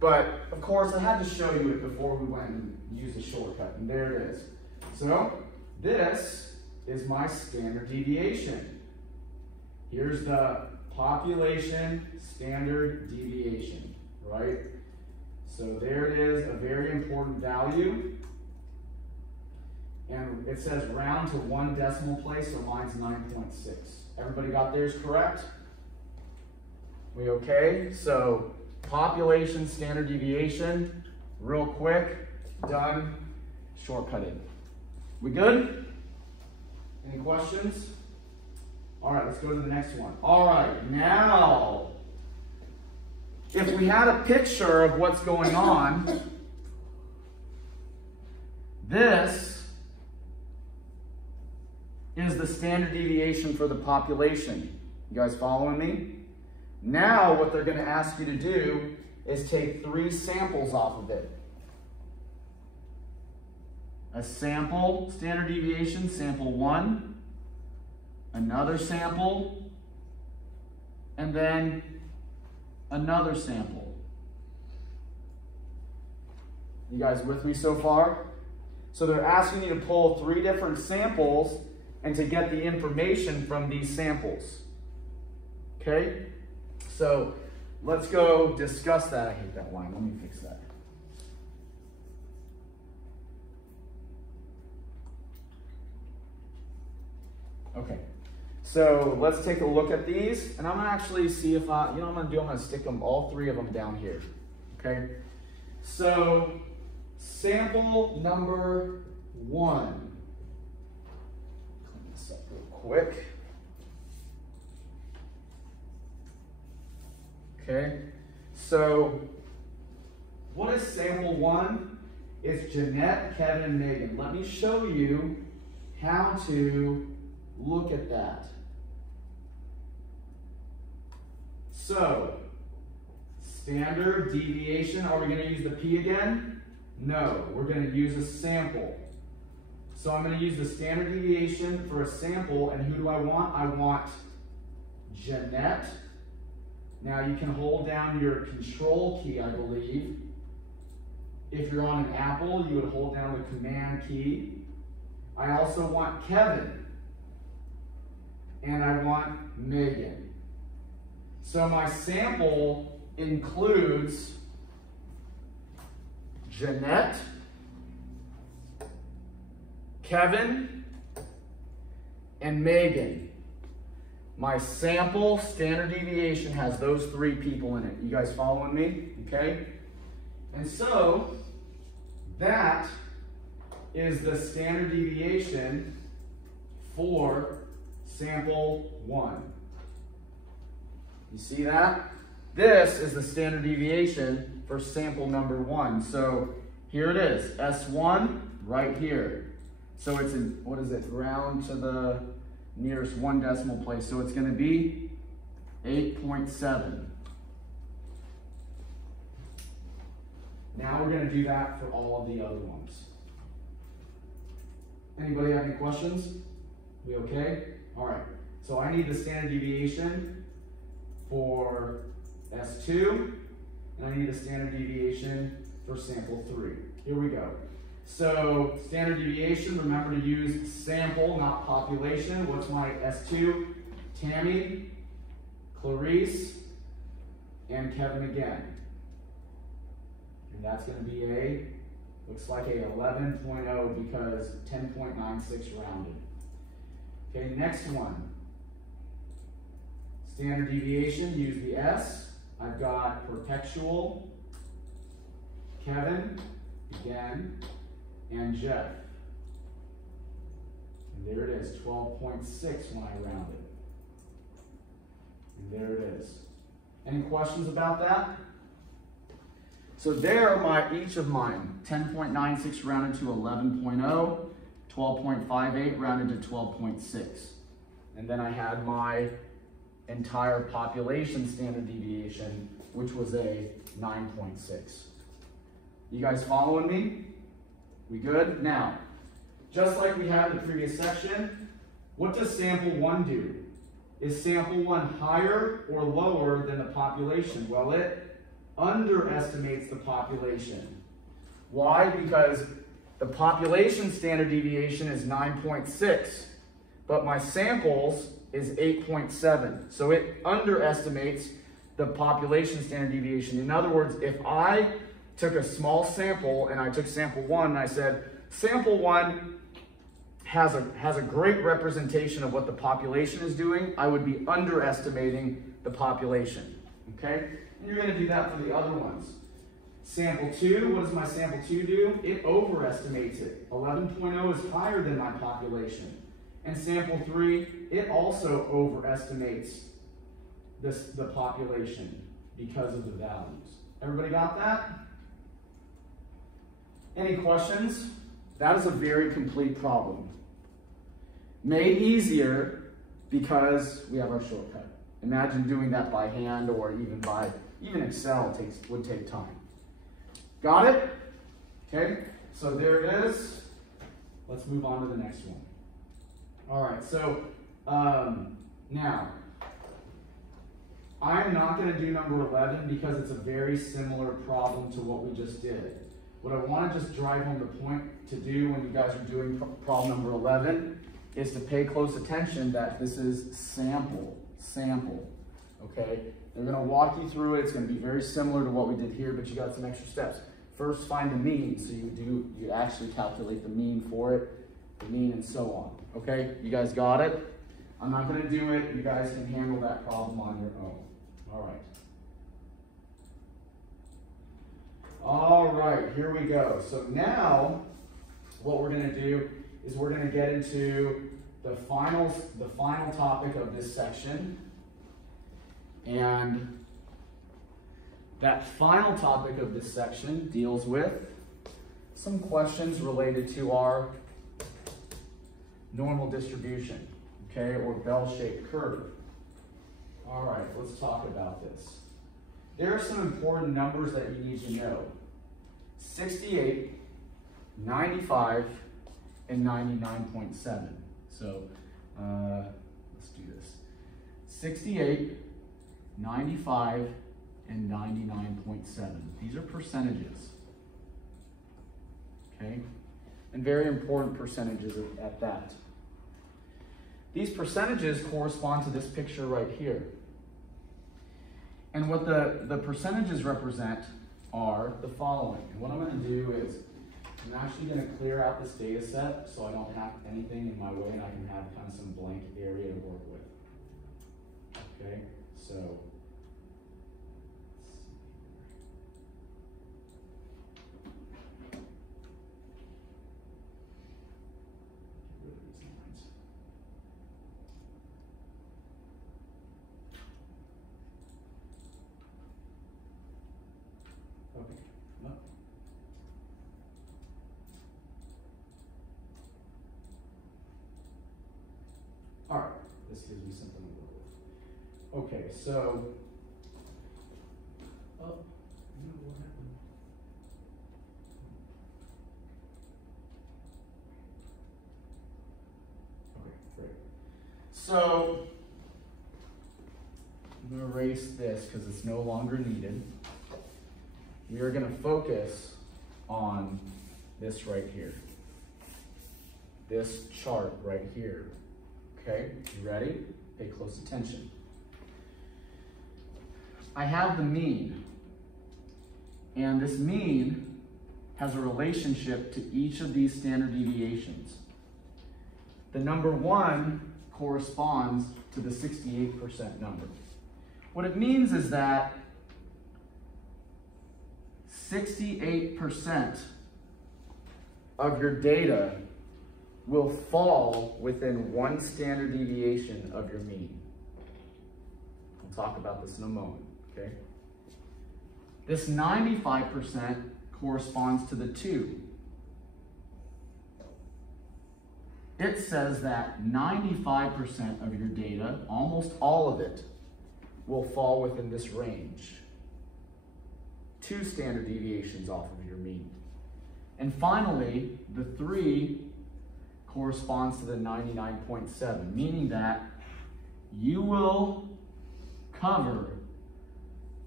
But of course, I had to show you it before we went and used the shortcut, and there it is. So this is my standard deviation. Here's the population standard deviation, right? So there it is, a very important value. And it says round to 1 decimal place, so mine's 9.6. Everybody got theirs correct? We okay? So population standard deviation, real quick, done, shortcutted. We good? Any questions? All right, let's go to the next one. All right, now, if we had a picture of what's going on, this is the standard deviation for the population. You guys following me? Now, what they're going to ask you to do is take 3 samples off of it. A sample, standard deviation, sample 1, another sample, and then another sample. You guys with me so far? So they're asking you to pull 3 different samples and to get the information from these samples. Okay? So let's go discuss that. I hate that line. Let me fix that. Okay, so let's take a look at these, and I'm gonna actually see if I'm gonna stick them, all 3 of them down here, okay? So, sample number 1. Clean this up real quick. Okay, so what is sample 1? It's Jeanette, Kevin, and Megan. Let me show you how to look at that. So, standard deviation, are we going to use the P again? No, we're going to use a sample. So I'm going to use the standard deviation for a sample, and who do I want? I want Jeanette. Now you can hold down your control key, I believe. If you're on an Apple, you would hold down the command key. I also want Kevin. And I want Megan. So my sample includes Jeanette, Kevin, and Megan. My sample standard deviation has those 3 people in it. You guys following me? Okay? And so, that is the standard deviation for sample 1. You see that? This is the standard deviation for sample number 1. So here it is, S1 right here. So it's in, what is it, round to the nearest 1 decimal place. So it's going to be 8.7. Now we're going to do that for all of the other ones. Anybody have any questions? We okay? All right. So I need the standard deviation for S2, and I need a standard deviation for sample 3. Here we go. So standard deviation, remember to use sample, not population. What's my S2? Tammy, Clarice, and Kevin again. And that's going to be a, looks like a 11.0 because 10.96 rounded. Okay, next one. Standard deviation, use the S. I've got perpetual, Kevin, again, and Jeff. And there it is, 12.6 when I round it. And there it is. Any questions about that? So there are each of mine. 10.96 rounded to 11.0, 12.58 rounded to 12.6. And then I had my entire population standard deviation, which was a 9.6. You guys following me? We good? Now, just like we had in the previous section, what does sample 1 do? Is sample 1 higher or lower than the population? Well, it underestimates the population. Why? Because the population standard deviation is 9.6, but my samples is 8.7. So it underestimates the population standard deviation. In other words, if I took a small sample and I took sample 1 and I said, sample 1 has a great representation of what the population is doing, I would be underestimating the population, okay? And you're gonna do that for the other ones. Sample 2, what does my sample 2 do? It overestimates it. 11.0 is higher than my population. And sample 3, it also overestimates the population because of the values. Everybody got that? Any questions? That is a very complete problem. Made easier because we have our shortcut. Imagine doing that by hand or even Excel would take time. Got it? Okay, so there it is. Let's move on to the next one. All right, so now, I'm not going to do number 11 because it's a very similar problem to what we just did. What I want to just drive home the point to do when you guys are doing problem number 11 is to pay close attention that this is sample, okay? They're going to walk you through it. It's going to be very similar to what we did here, but you got some extra steps. First, find the mean, so you actually calculate the mean for it, the mean and so on, okay? You guys got it? I'm not going to do it. You guys can handle that problem on your own. All right. All right, here we go. So now, what we're going to do is we're going to get into the final topic of this section. And that final topic of this section deals with some questions related to our normal distribution, okay, or bell-shaped curve. All right, let's talk about this. There are some important numbers that you need to know. 68, 95, and 99.7. So let's do this. 68, 95, and 99.7. These are percentages, okay? And very important percentages at that. These percentages correspond to this picture right here. And what the percentages represent are the following. And what I'm going to do is I'm actually going to clear out this data set so I don't have anything in my way and I can have kind of some blank area to work with. Okay, so okay, no. All right, this gives me something to work with. Okay, so, oh, no, what happened? Okay, great. So, I'm going to erase this because it's no longer needed. We are going to focus on this right here. This chart right here. Okay, you ready? Pay close attention. I have the mean, and this mean has a relationship to each of these standard deviations. The number 1 corresponds to the 68% number. What it means is that 68% of your data will fall within 1 standard deviation of your mean. We'll talk about this in a moment, okay? This 95% corresponds to the 2. It says that 95% of your data, almost all of it, will fall within this range. 2 standard deviations off of your mean. And finally, the 3 corresponds to the 99.7, meaning that you will cover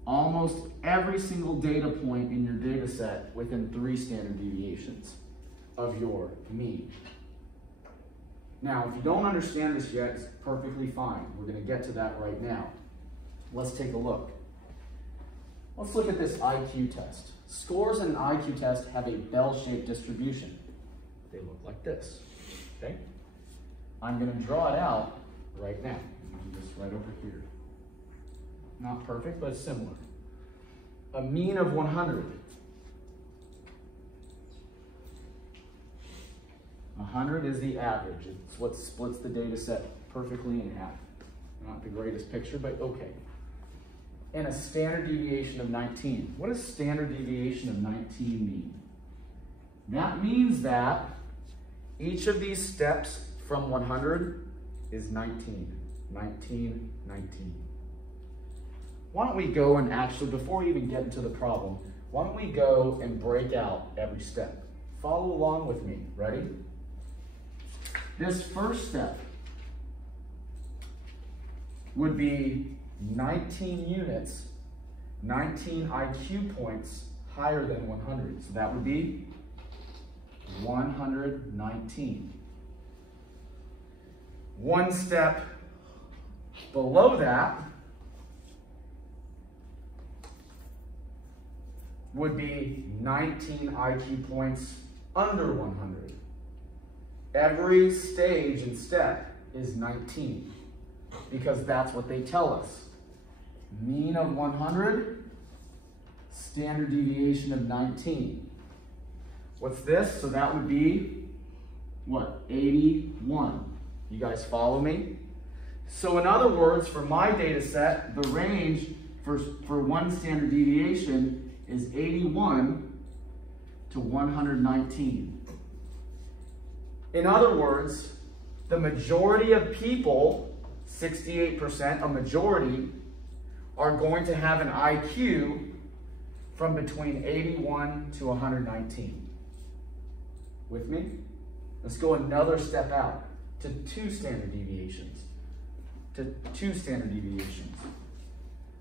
almost every single data point in your data set within 3 standard deviations of your mean. Now, if you don't understand this yet, it's perfectly fine. We're going to get to that right now. Let's take a look. Let's look at this IQ test. Scores in an IQ test have a bell-shaped distribution. They look like this. Okay? I'm going to draw it out right now. Just right over here. Not perfect, but it's similar. A mean of 100. 100 is the average. It's what splits the data set perfectly in half. Not the greatest picture, but okay. And a standard deviation of 19. What does standard deviation of 19 mean? That means that each of these steps from 100 is 19. 19, 19. Why don't we go and actually, before we even get into the problem, why don't we go and break out every step? Follow along with me. Ready? This first step would be 19 units, 19 IQ points higher than 100. So that would be 119. One step below that would be 19 IQ points under 100. Every stage and step is 19 because that's what they tell us. Mean of 100, standard deviation of 19. What's this? So that would be, what, 81. You guys follow me? So in other words, for my data set, the range for 1 standard deviation is 81 to 119. In other words, the majority of people, 68%, a majority, are going to have an IQ from between 81 to 119. With me? Let's go another step out to 2 standard deviations.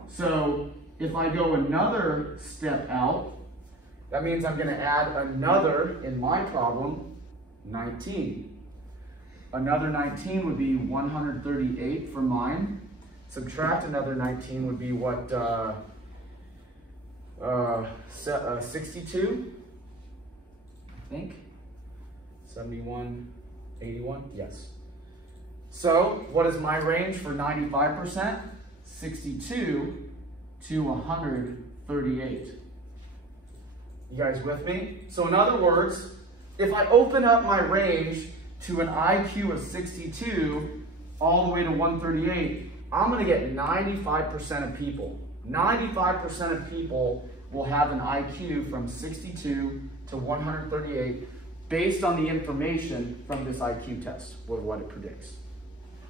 So if I go another step out, that means I'm going to add another, in my problem, 19. Another 19 would be 138 for mine. Subtract another 19 would be what, 62, I think. 71, 81, yes. So what is my range for 95%? 62 to 138. You guys with me? So in other words, if I open up my range to an IQ of 62 all the way to 138, I'm going to get 95% of people. 95% of people will have an IQ from 62 to 138 based on the information from this IQ test, with what it predicts.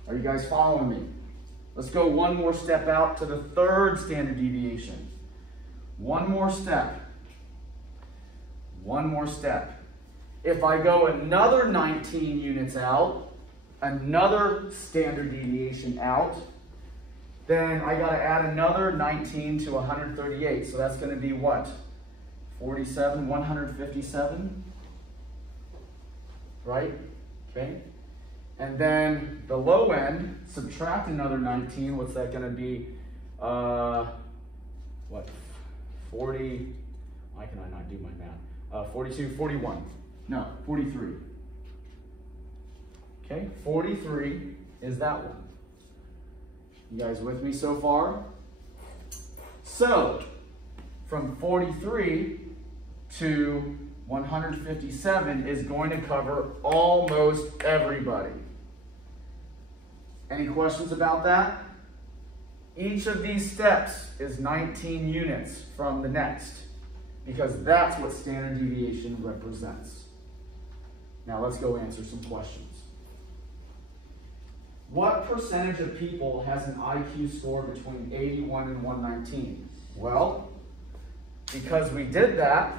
Are you guys following me? Let's go one more step out to the third standard deviation. One more step. One more step. If I go another 19 units out, another standard deviation out, then I got to add another 19 to 138. So that's going to be what? 47, 157? Right? Okay. And then the low end, subtract another 19. What's that going to be? What? 40. Why can I not do my math? 42, 41. No, 43. Okay, 43 is that one. You guys with me so far? So, from 43 to 157 is going to cover almost everybody. Any questions about that? Each of these steps is 19 units from the next, because that's what standard deviation represents. Now let's go answer some questions. What percentage of people has an IQ score between 81 and 119? Well, because we did that,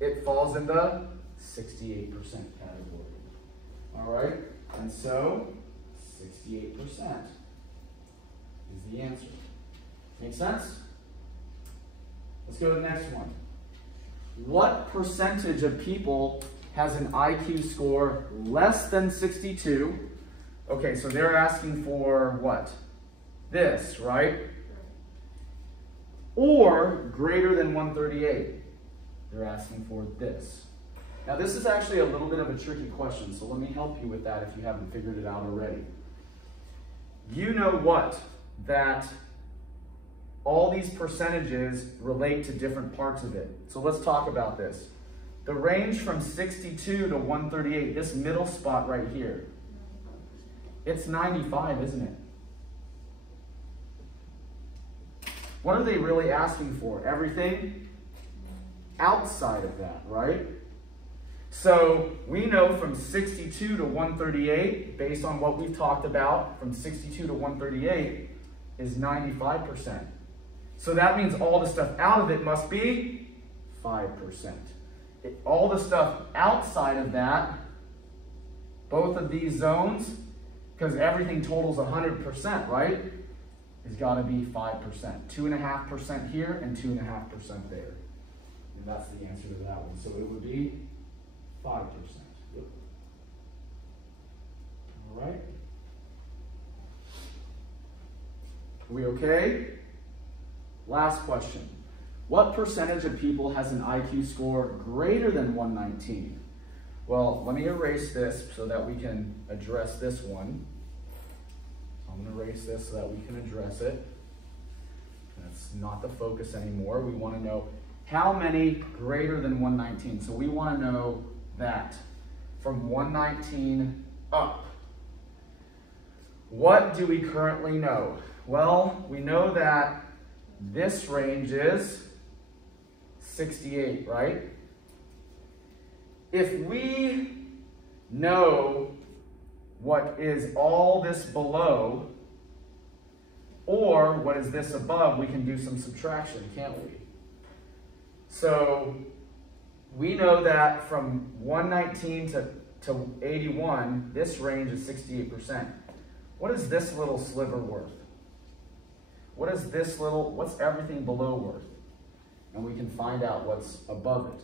it falls in the 68% category. All right, and so 68% is the answer. Make sense? Let's go to the next one. What percentage of people has an IQ score less than 62? Okay, so they're asking for what? This, right? Or greater than 138. They're asking for this. Now this is actually a little bit of a tricky question, so let me help you with that if you haven't figured it out already. You know what? That all these percentages relate to different parts of it. So let's talk about this. The range from 62 to 138, this middle spot right here, it's 95, isn't it? What are they really asking for? Everything outside of that, right? So we know from 62 to 138, based on what we've talked about, from 62 to 138 is 95%. So that means all the stuff out of it must be 5%. All the stuff outside of that, both of these zones, because everything totals 100%, right? Has got to be 5%. 2.5% here and 2.5% there. And that's the answer to that one. So it would be 5%. Yep. All right. Are we okay? Last question. What percentage of people has an IQ score greater than 119? Well, let me erase this so that we can address this one. I'm going to erase this so that we can address it. That's not the focus anymore. We want to know how many greater than 119. So we want to know that from 119 up. What do we currently know? Well, we know that this range is 68, right? If we know what is all this below, or what is this above, we can do some subtraction, can't we? So we know that from 119 to 81, this range is 68%. What is this little sliver worth? What is this little, what's everything below worth? And we can find out what's above it.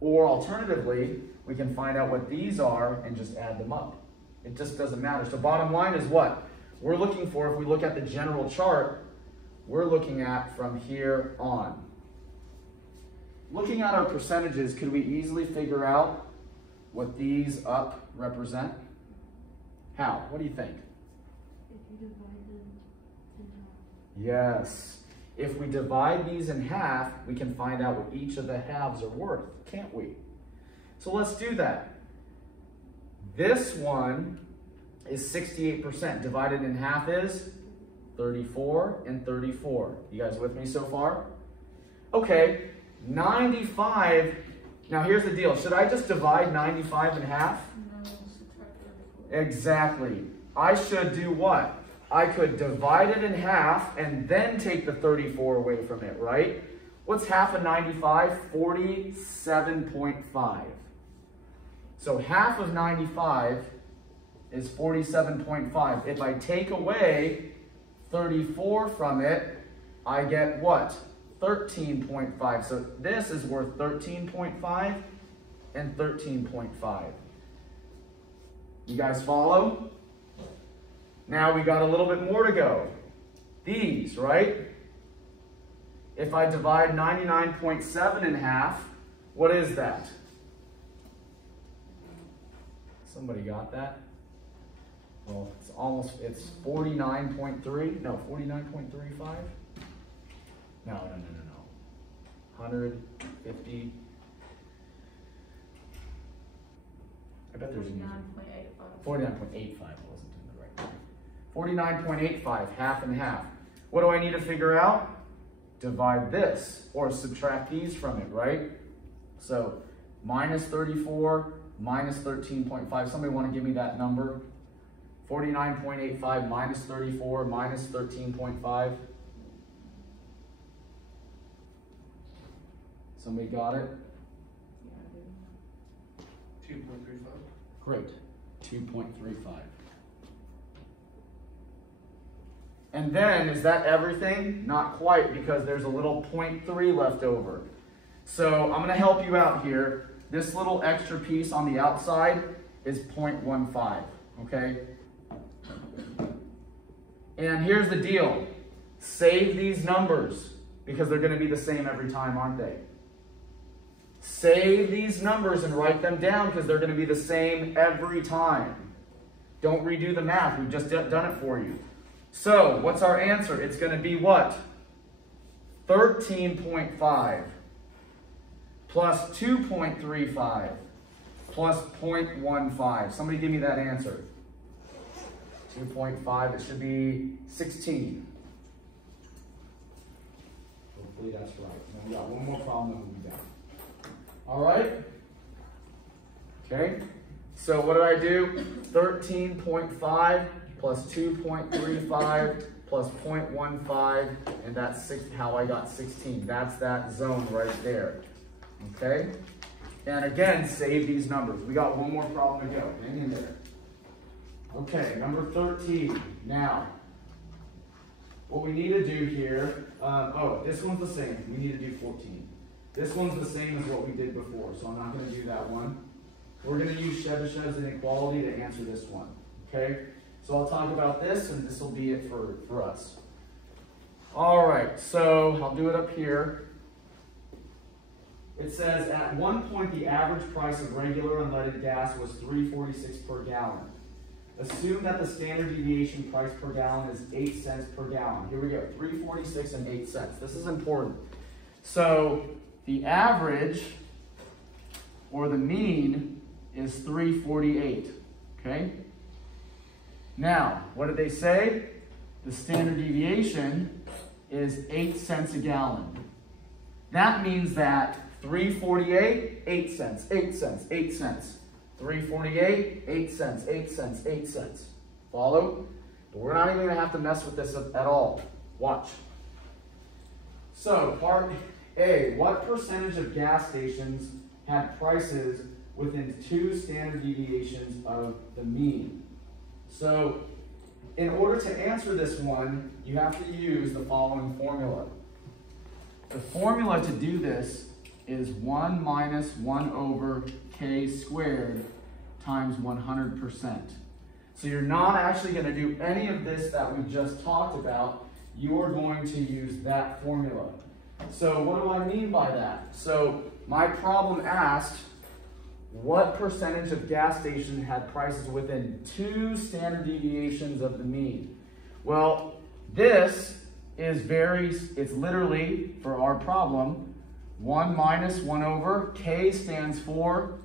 Or alternatively, we can find out what these are and just add them up. It just doesn't matter. So bottom line is what? We're looking for, if we look at the general chart, we're looking at from here on. Looking at our percentages, could we easily figure out what these up represent? How? What do you think? If you divide them in half. Yes. If we divide these in half, we can find out what each of the halves are worth, can't we? So let's do that. This one is 68%. Divided in half is 34 and 34. You guys with me so far? Okay, 95. Now here's the deal. Should I just divide 95 in half? No, subtract 34. Exactly. I should do what? I could divide it in half and then take the 34 away from it, right? What's half of 95? 47.5. So half of 95 is 47.5. If I take away 34 from it, I get what? 13.5. So this is worth 13.5 and 13.5. You guys follow? Now we got a little bit more to go. These, right? If I divide 99.7 in half, what is that? Somebody got that? Well, it's 49.3. No, 49.35. No. 150. I bet there's an 49.85. I wasn't doing the right thing. 49.85, half and half. What do I need to figure out? Divide this, or subtract these from it, right? So, minus 34, minus 13.5. Somebody want to give me that number? 49.85 minus 34 minus 13.5. Somebody got it? Yeah, I do. 2.35. Great. 2.35. And then, is that everything? Not quite, because there's a little 0.3 left over. So I'm going to help you out here. This little extra piece on the outside is 0.15, okay? And here's the deal. Save these numbers, because they're going to be the same every time, aren't they? Save these numbers and write them down, because they're going to be the same every time. Don't redo the math. We've just done it for you. So, what's our answer? It's going to be what? 13.5 plus 2.35 plus 0.15. Somebody give me that answer. 2.5, it should be 16. Hopefully that's right. Now we got one more problem and we'll be done. All right? Okay. So what did I do? 13.5 plus 2.35 plus 0.15, and that's how I got 16. That's that zone right there. Okay? And again, save these numbers. We got one more problem to go. Hang in there. Okay, number 13. Now, what we need to do here, this one's the same. We need to do 14. This one's the same as what we did before, so I'm not going to do that one. We're going to use Shevashev's inequality to answer this one. Okay? So I'll talk about this, and this will be it for us. All right, so I'll do it up here. It says, at one point, the average price of regular unleaded gas was $3.46 per gallon. Assume that the standard deviation price per gallon is 8 cents per gallon. Here we go, $3.46 and 8 cents. This is important. So the average, or the mean, is $3.48, okay? Now, what did they say? The standard deviation is 8 cents a gallon. That means that 348, 8 cents, 8 cents, 8 cents. 348, 8 cents, 8 cents, 8 cents. Follow? But we're not even going to have to mess with this at all. Watch. So, part A, what percentage of gas stations had prices within 2 standard deviations of the mean? So, in order to answer this one, you have to use the following formula. The formula to do this is 1 minus 1 over k squared times 100%. So you're not actually going to do any of this that we just talked about. You are going to use that formula. So what do I mean by that? So my problem asked, what percentage of gas stations had prices within 2 standard deviations of the mean? Well, this it's literally, for our problem, 1 minus 1 over, K stands for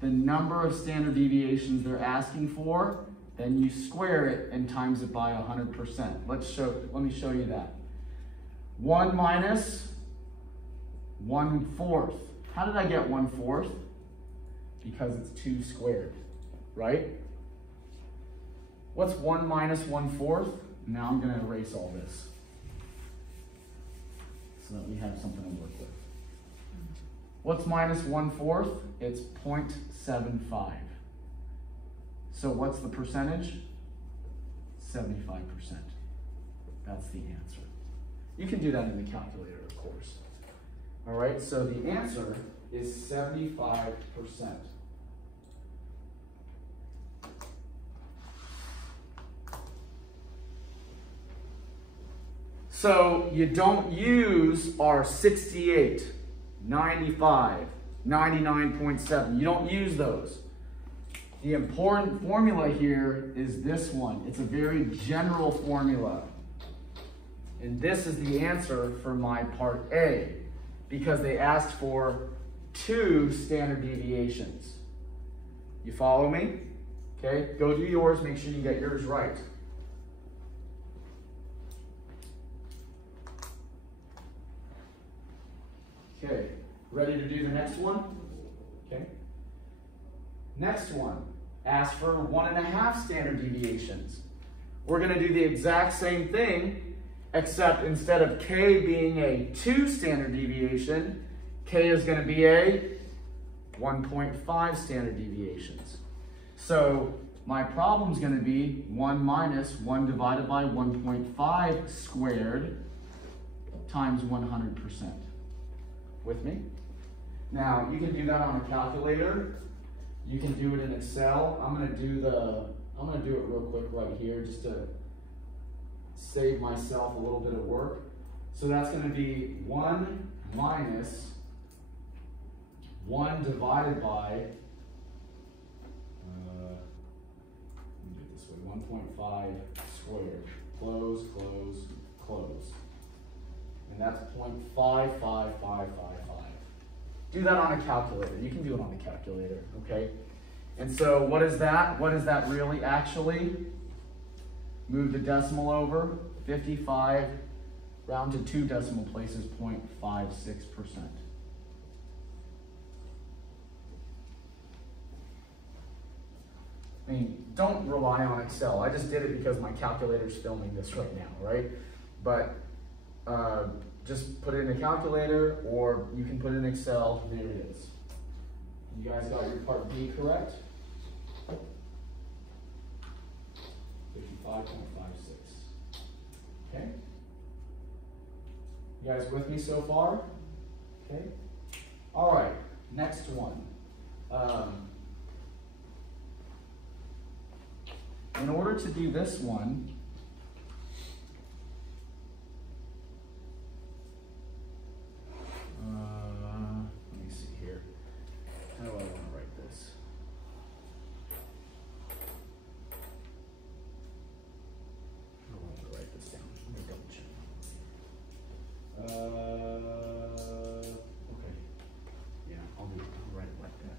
the number of standard deviations they're asking for, then you square it and times it by 100%. Let me show you that. 1 minus 1/4. How did I get 1/4? Because it's 2 squared, right? What's 1 minus 1/4? Now I'm going to erase all this so that we have something to work with. What's minus 1/4? It's 0.75. So what's the percentage? 75%. That's the answer. You can do that in the calculator, of course. All right, so the answer is 75%. So you don't use our 68, 95, 99.7. You don't use those. The important formula here is this one. It's a very general formula. And this is the answer for my part A, because they asked for 2 standard deviations. You follow me? Okay, go do yours, make sure you get yours right. Okay, ready to do the next one? Okay. Next one, ask for 1.5 standard deviations. We're going to do the exact same thing, except instead of K being a 2 standard deviation, K is going to be a 1.5 standard deviations. So my problem is going to be 1 minus 1 divided by 1.5 squared times 100%. With me? Now, you can do that on a calculator. You can do it in Excel. I'm gonna do it real quick right here just to save myself a little bit of work. So that's gonna be 1 minus 1 divided by, let me do it this way, 1.5 squared. Close, close, close. And that's 0.55555. Do that on a calculator. You can do it on a calculator, okay? And so what is that? What is that really actually? Move the decimal over, 55, round to 2 decimal places, 0.56%. I mean, don't rely on Excel. I just did it because my calculator's filming this right now, right? But just put it in a calculator, or you can put it in Excel. There it is. You guys got your part B correct? 55.56. Okay? You guys with me so far? Okay? All right, next one. In order to do this one, let me see here. How do I want to write this? I don't want to write this down. Let me double check. Okay. Yeah, I'll write it like that.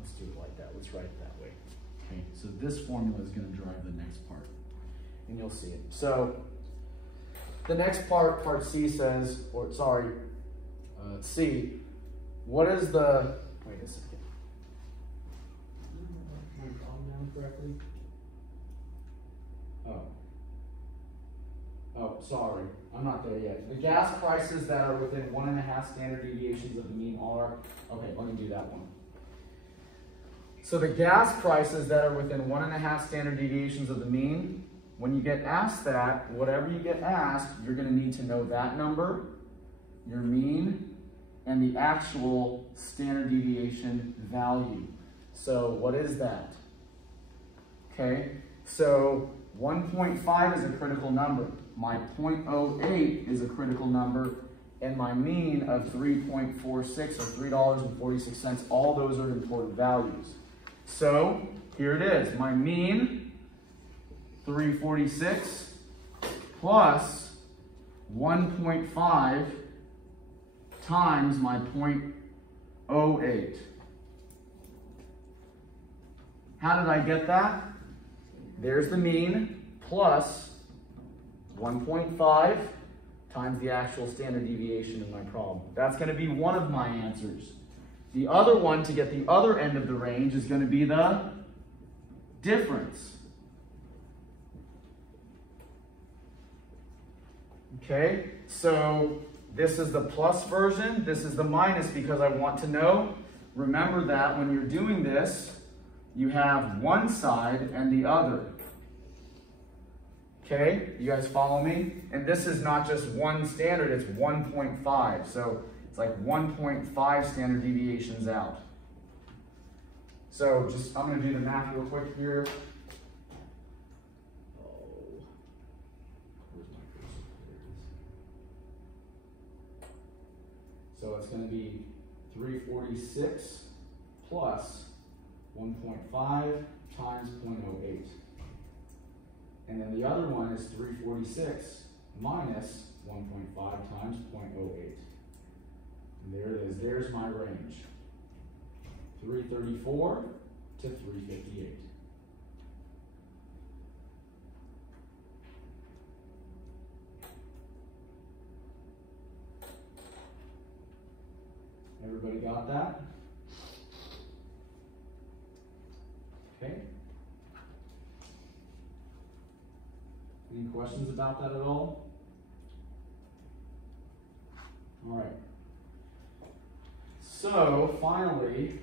Let's do it like that. Let's write it that way. Okay, so this formula is going to drive the next part. And you'll see it. So the next part, part C says, or sorry, C, what is the, wait a second. Am I calling down correctly? Oh, sorry, I'm not there yet. The gas prices that are within 1.5 standard deviations of the mean are, okay, let me do that one. So the gas prices that are within 1.5 standard deviations of the mean, when you get asked that, whatever you get asked, you're going to need to know that number, your mean, and the actual standard deviation value. So what is that? Okay, so 1.5 is a critical number. My 0.08 is a critical number, and my mean of 3.46 or $3.46, all those are important values. So here it is. My mean, 346 plus 1.5 times my 0.08. How did I get that? There's the mean plus 1.5 times the actual standard deviation in my problem. That's going to be one of my answers. The other one, to get the other end of the range, is going to be the difference. Okay, so this is the plus version, this is the minus because I want to know. Remember that when you're doing this, you have one side and the other. Okay, you guys follow me? And this is not just one standard, it's 1.5. So it's like 1.5 standard deviations out. So just, I'm going to do the math real quick here. So it's going to be 346 plus 1.5 times 0.08. And then the other one is 346 minus 1.5 times 0.08. And there it is. There's my range. 334 to 358. Everybody got that? Okay. Any questions about that at all? All right. So finally,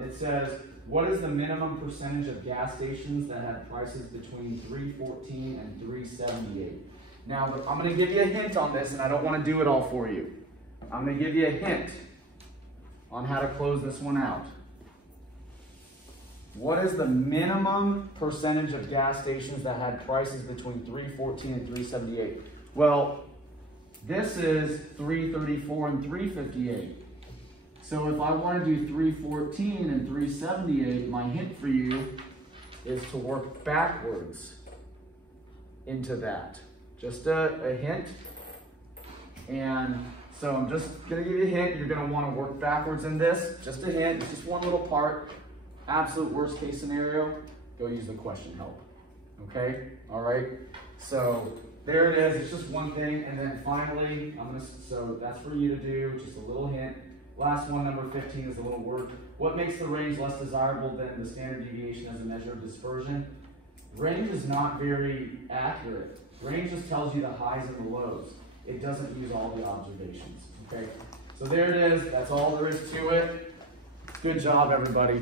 it says, what is the minimum percentage of gas stations that had prices between $3.14 and $3.78? Now, I'm going to give you a hint on this, and I don't want to do it all for you. I'm going to give you a hint on how to close this one out. What is the minimum percentage of gas stations that had prices between $3.14 and $3.78? Well, this is $3.34 and $3.58. So if I want to do $3.14 and $3.78, my hint for you is to work backwards into that. Just a hint. And so I'm just going to give you a hint. You're going to want to work backwards in this. Just a hint. It's just one little part. Absolute worst case scenario, go use the question help. Okay? All right? So there it is. It's just one thing. And then finally, so that's for you to do. Just a little hint. Last one, number 15, is a little word. What makes the range less desirable than the standard deviation as a measure of dispersion? Range is not very accurate. Range just tells you the highs and the lows. It doesn't use all the observations. Okay? So there it is. That's all there is to it. Good job, everybody.